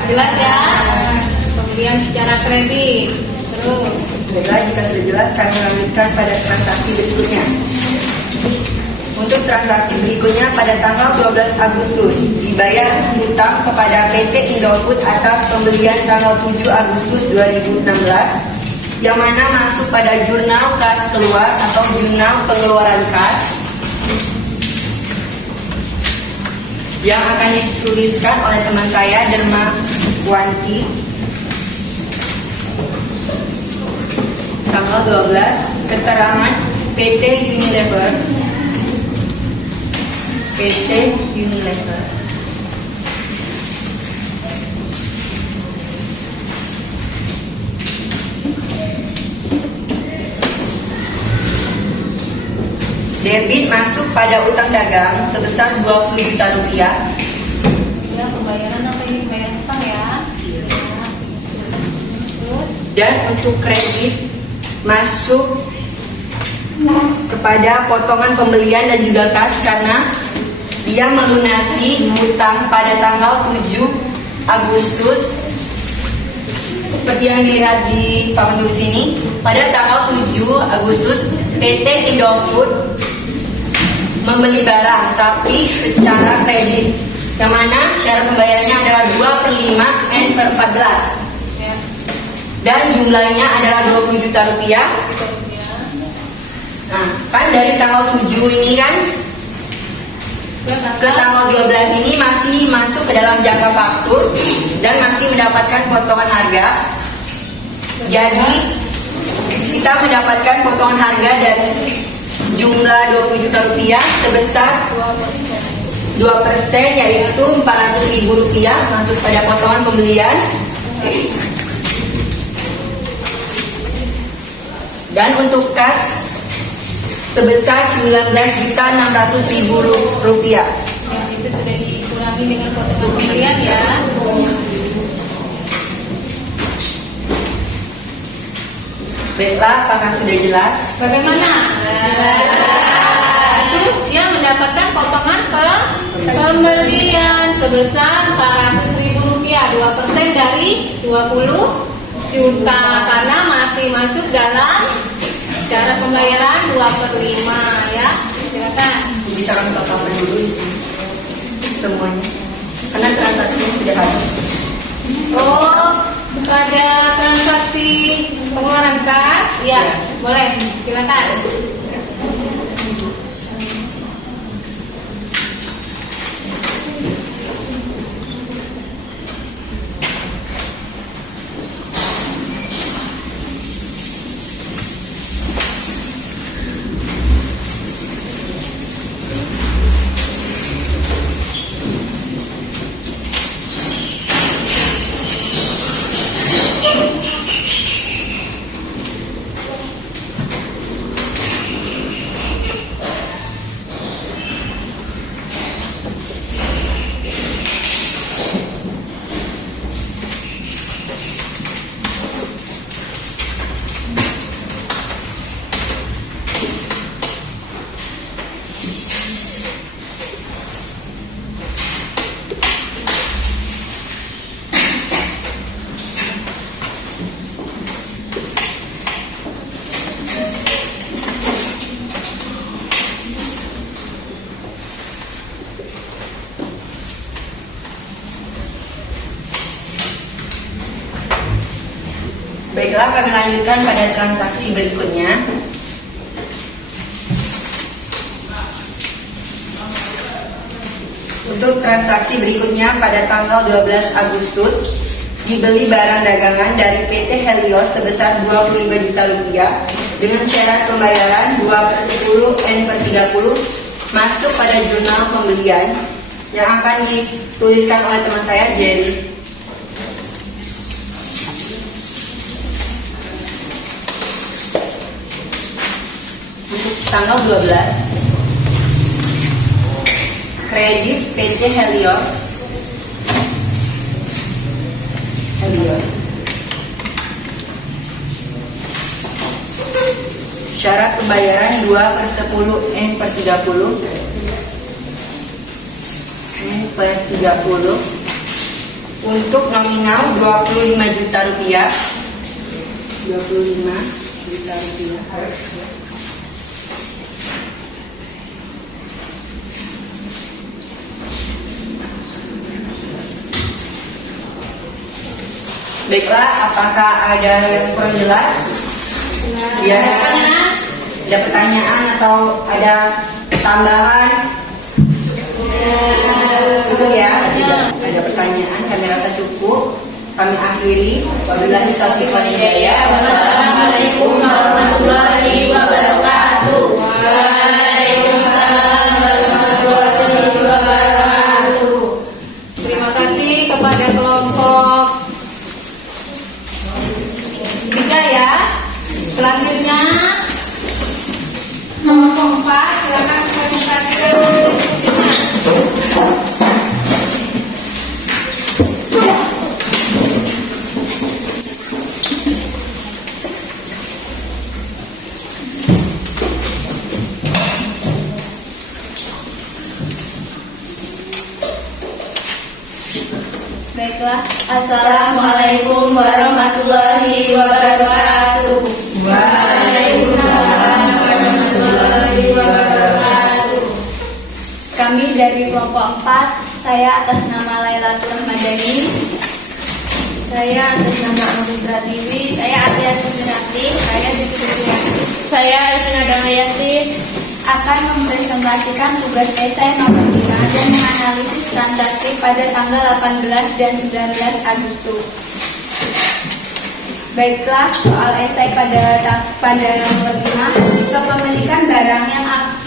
Jelas ya? Pembelian secara kredit. Terus. Baiklah, jika sudah jelas kami lanjutkan pada transaksi berikutnya. Untuk transaksi berikutnya pada tanggal 12 Agustus dibayar hutang kepada PT Indofood atas pembelian tanggal 7 Agustus 2016 yang mana masuk pada jurnal kas keluar atau jurnal pengeluaran kas yang akan dituliskan oleh teman saya Derma Wanti tanggal 12 keterangan PT Unilever debit masuk pada utang dagang sebesar 20 juta rupiah. Ya, pembayaran apa ini? Pembayaran utang ya. Terus. Dan untuk kredit masuk kepada potongan pembelian dan juga kas karena dia melunasi hutang pada tanggal 7 Agustus seperti yang dilihat di papan tulis ini. Pada tanggal 7 Agustus PT Indofood membeli barang tapi secara kredit yang mana syarat pembayarannya adalah 2/5 N/14 Ya. dan jumlahnya adalah 20 juta rupiah. Nah, kan dari tanggal 7 ini kan ke tanggal 12 ini masih masuk ke dalam jangka faktur dan masih mendapatkan potongan harga. Jadi kita mendapatkan potongan harga dari jumlah 20 juta rupiah sebesar 2% yaitu 400.000 rupiah masuk pada potongan pembelian. Dan untuk kas sebesar 19.600.000 rupiah. Ya, itu sudah dikurangi dengan potongan pembelian ya. Baiklah, apakah sudah jelas? Bagaimana? Terus dia mendapatkan potongan pembelian sebesar 400.000 rupiah, 2% dari 20 juta karena masih masuk dalam cara pembayaran 2/5 ya. Silakan. Bisa kami totalkan dulu di sini semuanya karena transaksinya sudah habis. Oh, pada transaksi pengeluaran kas, ya, boleh, silakan. Baiklah, kami lanjutkan pada transaksi berikutnya. Untuk transaksi berikutnya pada tanggal 12 Agustus dibeli barang dagangan dari PT Helios sebesar 25 juta rupiah dengan syarat pembayaran 2/10 N/30 masuk pada jurnal pembelian yang akan dituliskan oleh teman saya, Jerry. Untuk tanggal 12, kredit PT Helios. Syarat pembayaran 2/10 N/30 untuk nominal 25 juta rupiah. 25 juta rupiah. Baiklah, apakah ada yang kurang jelas? Ya, ada pertanyaan atau ada tambahan? Cukup ya? Tidak ada pertanyaan, kami rasa cukup. Kami akhiri. Wabillahi taufiq wal hidayah. Wassalamualaikum warahmatullahi wabarakatuh. Waalaikumsalam warahmatullahi wabarakatuh. Terima kasih kepada kelompok 3 ya. Selanjutnya kelompok 4, silakan presentasikan. Baiklah, assalamualaikum warahmatullahi wabarakatuh. Waalaikumsalam warahmatullahi wabarakatuh. Kami dari kelompok 4, saya atas nama Lailatul Madani. Saya atas nama Abu Pratiwi. Saya Atia Sumirati. Saya Dikutuyasi. Saya Arifina Damayati akan mempresentasikan tugas esai nomor 5 dan menganalisis transaksi pada tanggal 18 dan 19 Agustus. Baiklah, soal esai pada nomor 5, kepemilikan barang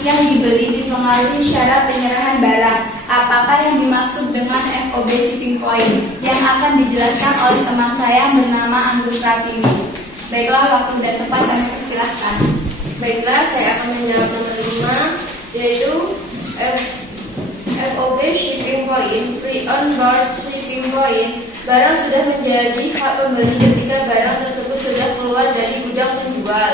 yang dibeli dipengaruhi syarat penyerahan barang. Apakah yang dimaksud dengan FOB shipping point yang akan dijelaskan oleh teman saya bernama Anggun Pratiwi. Baiklah, waktu dan tempat kami persilahkan. Baiklah, saya akan menjawab nomor 5, yaitu FOB shipping point, free on board shipping point. Barang sudah menjadi hak pembeli ketika barang tersebut sudah keluar dari gudang penjual.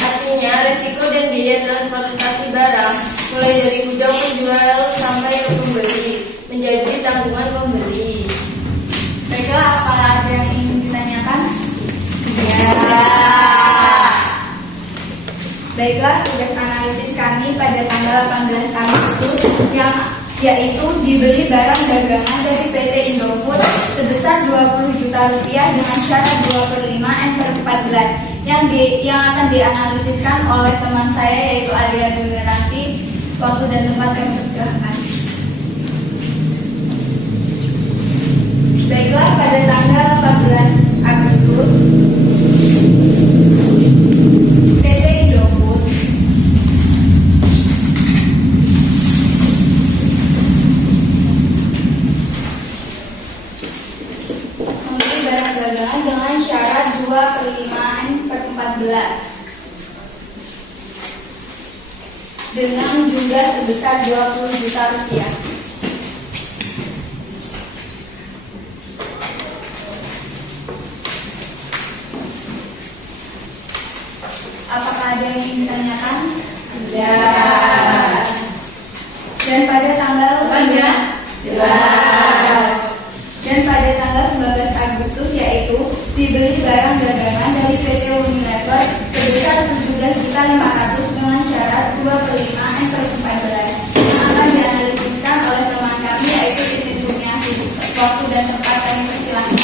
Artinya, resiko dan biaya transportasi barang mulai dari gudang penjual sampai ke pembeli menjadi tanggungan pembeli. Baiklah, apakah ada yang ingin ditanyakan? Ya. Baiklah, tugas analisis kami pada tanggal 18 Agustus yaitu dibeli barang dagangan dari PT Indofood sebesar 20 juta rupiah dengan syarat 2/5 N/14 yang akan dianalisiskan oleh teman saya yaitu Alia Dumiranti. Waktu dan tempat kami persilahkan. Baiklah, pada tanggal 14 Agustus PT Indofood membeli barang dagangan dengan syarat 2/5 N/14 dengan jumlah sebesar 20 juta rupiah. Apakah ada yang ingin ditanyakan? Ya. Dan pada tanggal Jelas. Dan pada tanggal 19 Agustus yaitu dibeli barang dagangan dari PT Unilever sebesar 17.500 dengan syarat 2/5 N/14 yang akan dianalisiskan oleh teman kami yaitu Titin Kurniasih. Waktu dan tempat kami persilahkan.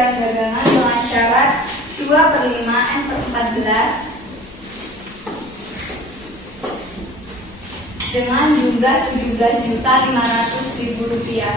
barang-dagangan dengan syarat 2/5 N/14 dengan jumlah Rp17.500.000.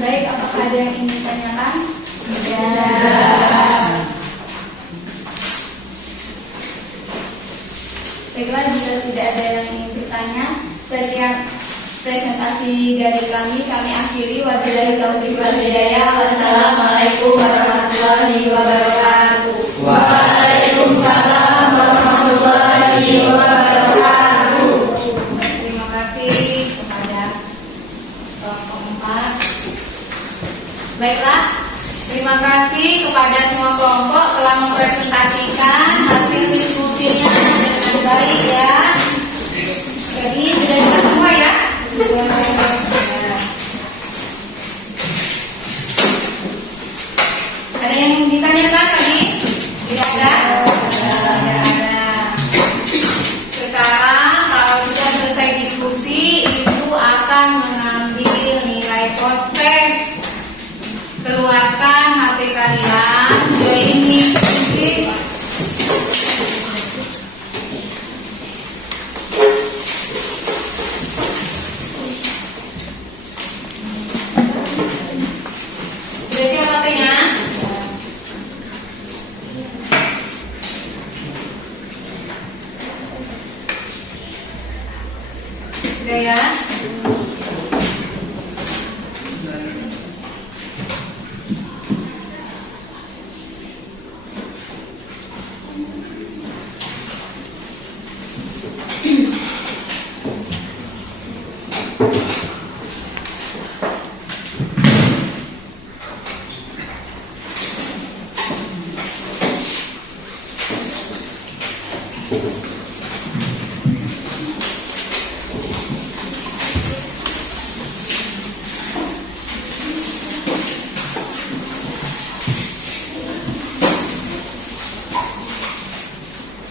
Baik, apakah ada yang ingin ditanyakan? Tidak. Baiklah, jika tidak ada yang ingin bertanya, sekian presentasi dari kami akhiri. Wabillahi taufiq wal hidayah. Wassalamualaikum warahmatullahi wabarakatuh. Waalaikumsalam warahmatullahi wabarakatuh. Terima kasih kepada kelompok 4. Baiklah, terima kasih kepada semua kelompok telah mempresentasikan hasil diskusinya dengan baik ya. Jadi sudah jelas semua ya. Ada yang ditanyakan tadi? Tidak ada? Tidak ada. Sekarang kalau sudah selesai diskusi, itu akan mengambil nilai post-test. Keluarkan HP kalian, join me please. Sudah siap HP-nya? Sudah ya?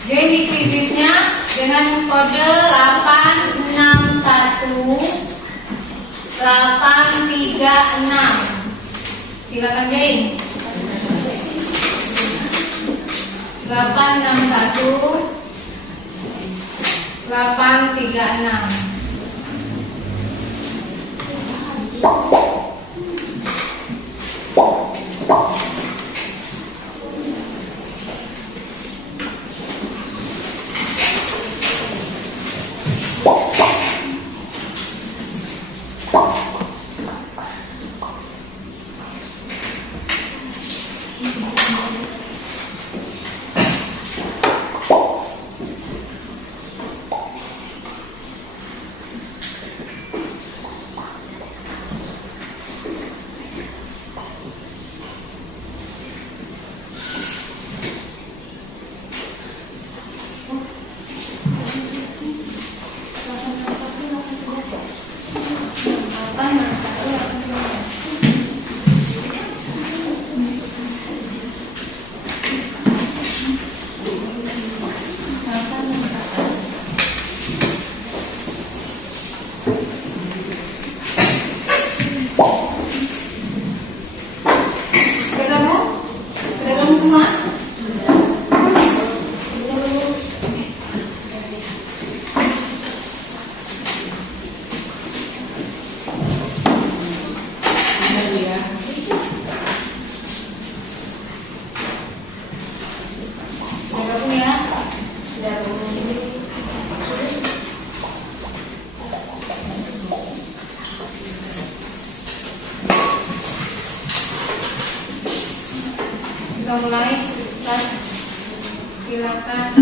Jadi krisisnya dengan kode 861836. Silakan join. 861836. Kita mulai, Ustaz. Silakan.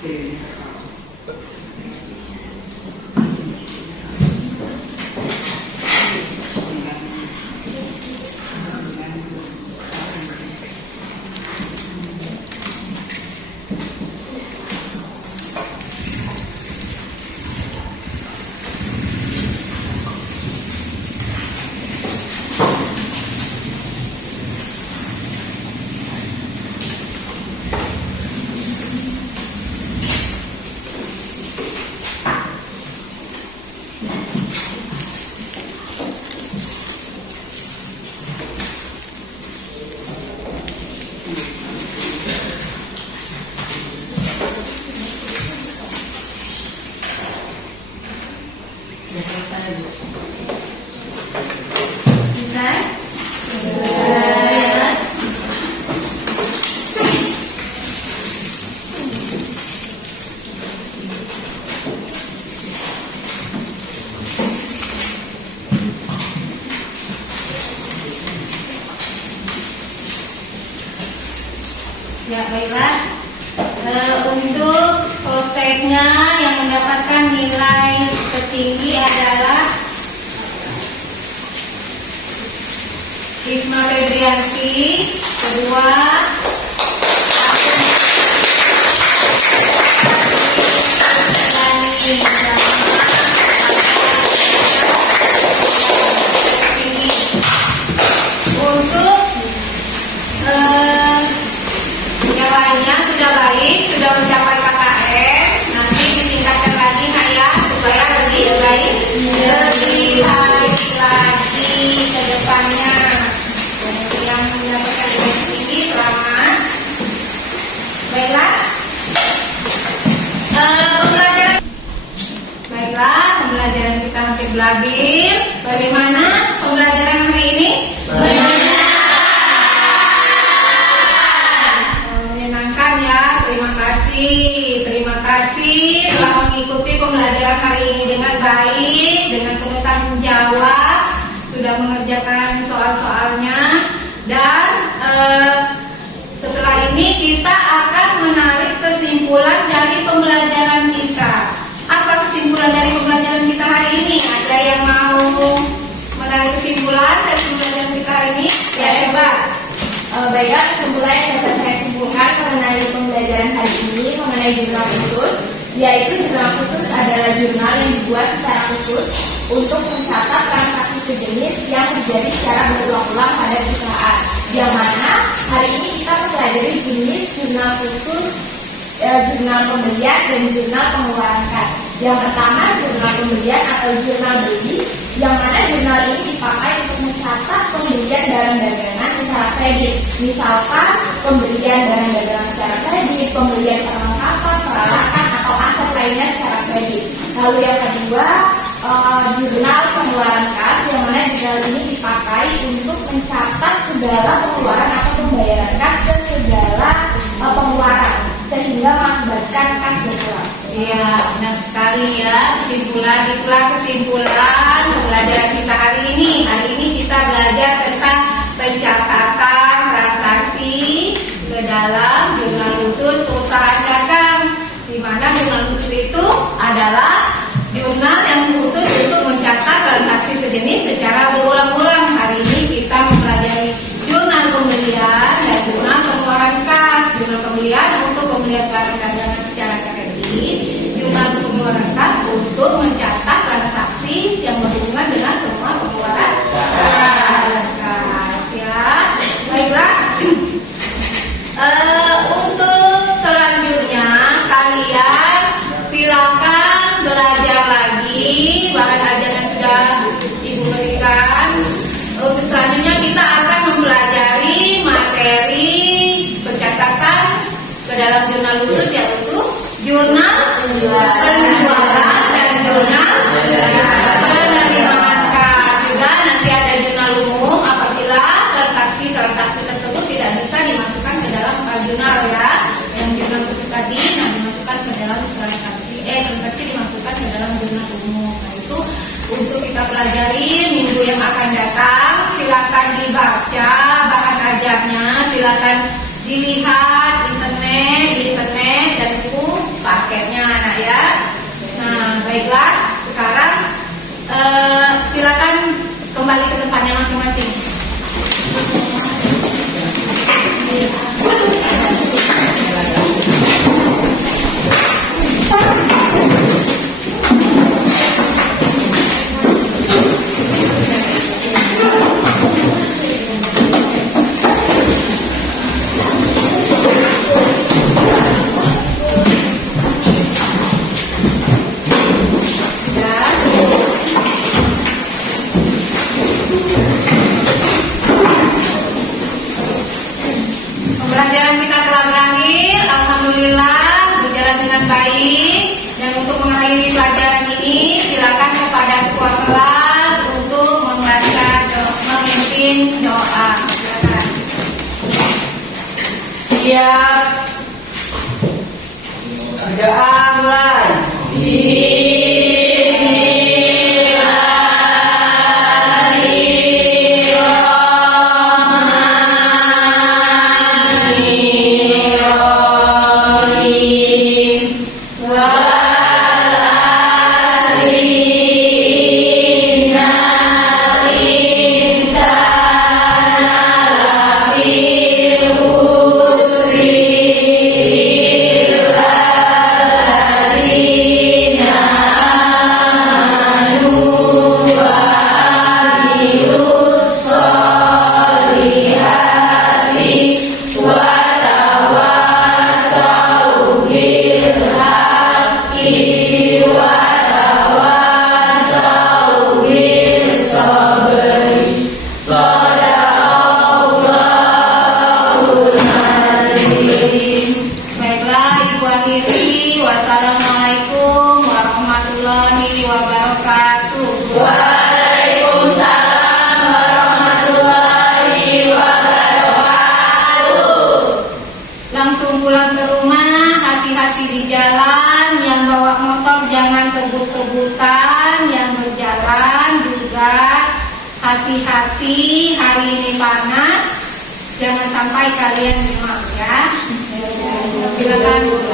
Bisa? Ya. Ya, baiklah. Untuk prosesnya yang mendapatkan nilai tertinggi adalah Risma Febrianti, kedua untuk yang lainnya sudah baik, sudah mencapai KKM, nanti ditingkatkan lagi Nak ya, supaya lebih baik, lebih baik lagi ke depannya. Yang mendapatkan nilai tinggi selamat. Baiklah. Pembelajaran kita hampir berakhir. Bagaimana pembelajaran hari ini? Menyenangkan ya. Terima kasih telah mengikuti pembelajaran hari ini dengan baik, dengan penuh tanggung jawab, sudah mengerjakan soal-soalnya. Dan setelah ini kita akan menarik kesimpulan dari pembelajaran kita. Apa kesimpulan dari pembelajaran kita hari ini? Ada yang mau menarik kesimpulan dari pembelajaran kita hari ini? Ya, coba. Baiklah, kesimpulan yang dapat saya simpulkan mengenai pembelajaran hari ini mengenai jurnal khusus, yaitu jurnal khusus adalah jurnal yang dibuat secara khusus untuk mencatat transaksi sejenis yang terjadi secara berulang-ulang pada perusahaan. Yang mana hari ini kita mempelajari jenis jurnal khusus, jurnal pembelian dan jurnal pengeluaran kas. Yang pertama jurnal pembelian atau jurnal beli, yang mana jurnal ini dipakai untuk mencatat pembelian barang dagangan secara kredit. Misalkan pembelian barang dagangan secara kredit, pembelian perlengkapan, peralatan atau aset lainnya secara kredit. Lalu yang kedua jurnal pengeluaran kas, yang mana jurnal ini dipakai untuk mencatat segala pengeluaran atau pembayaran kas ke segala pengeluaran sehingga mengakibatkan kas berkurang. Iya, benar sekali ya. Itulah kesimpulan pembelajaran kita hari ini. Hari ini kita belajar tentang pencatatan transaksi ke dalam jurnal khusus perusahaan dagang, di mana jurnal khusus itu adalah jurnal yang khusus untuk mencatat transaksi sejenis secara berulang-ulang. Hari ini kita mempelajari jurnal pembelian dan jurnal pengeluaran kas. Jurnal pembelian untuk pembelian barang dagangan secara kredit, jurnal pengeluaran kas untuk mencatat transaksi yang berhubungan dengan semua pengeluaran kas ya. Baiklah. Untuk selanjutnya kalian silakan belajar lagi bahan ajar yang sudah Ibu berikan. Untuk selanjutnya kita akan mempelajari materi pencatatan ke dalam jurnal khusus, yaitu jurnal penjualan dan jurnal penerimaan kas. Juga nanti ada jurnal umum apabila transaksi tersebut tidak bisa dimasukkan ke dalam jurnal ya. Yang jurnal khusus tadi dimasukkan ke dalam transaksi dimasukkan ke dalam jurnal umum. Nah, itu untuk kita pelajari minggu yang akan datang. Silakan dibaca bahan ajarnya, silakan dilihat di internet dan buku siap. Berdoa mulai. Baiklah, Ibu akhiri. Wassalamualaikum warahmatullahi wabarakatuh. Waalaikumsalam warahmatullahi wabarakatuh. Langsung pulang ke rumah, hati-hati di jalan. Yang bawa motor jangan kebut-kebutan. Yang berjalan juga hati-hati. Hari ini panas. Jangan sampai kalian demam ya. Silakan.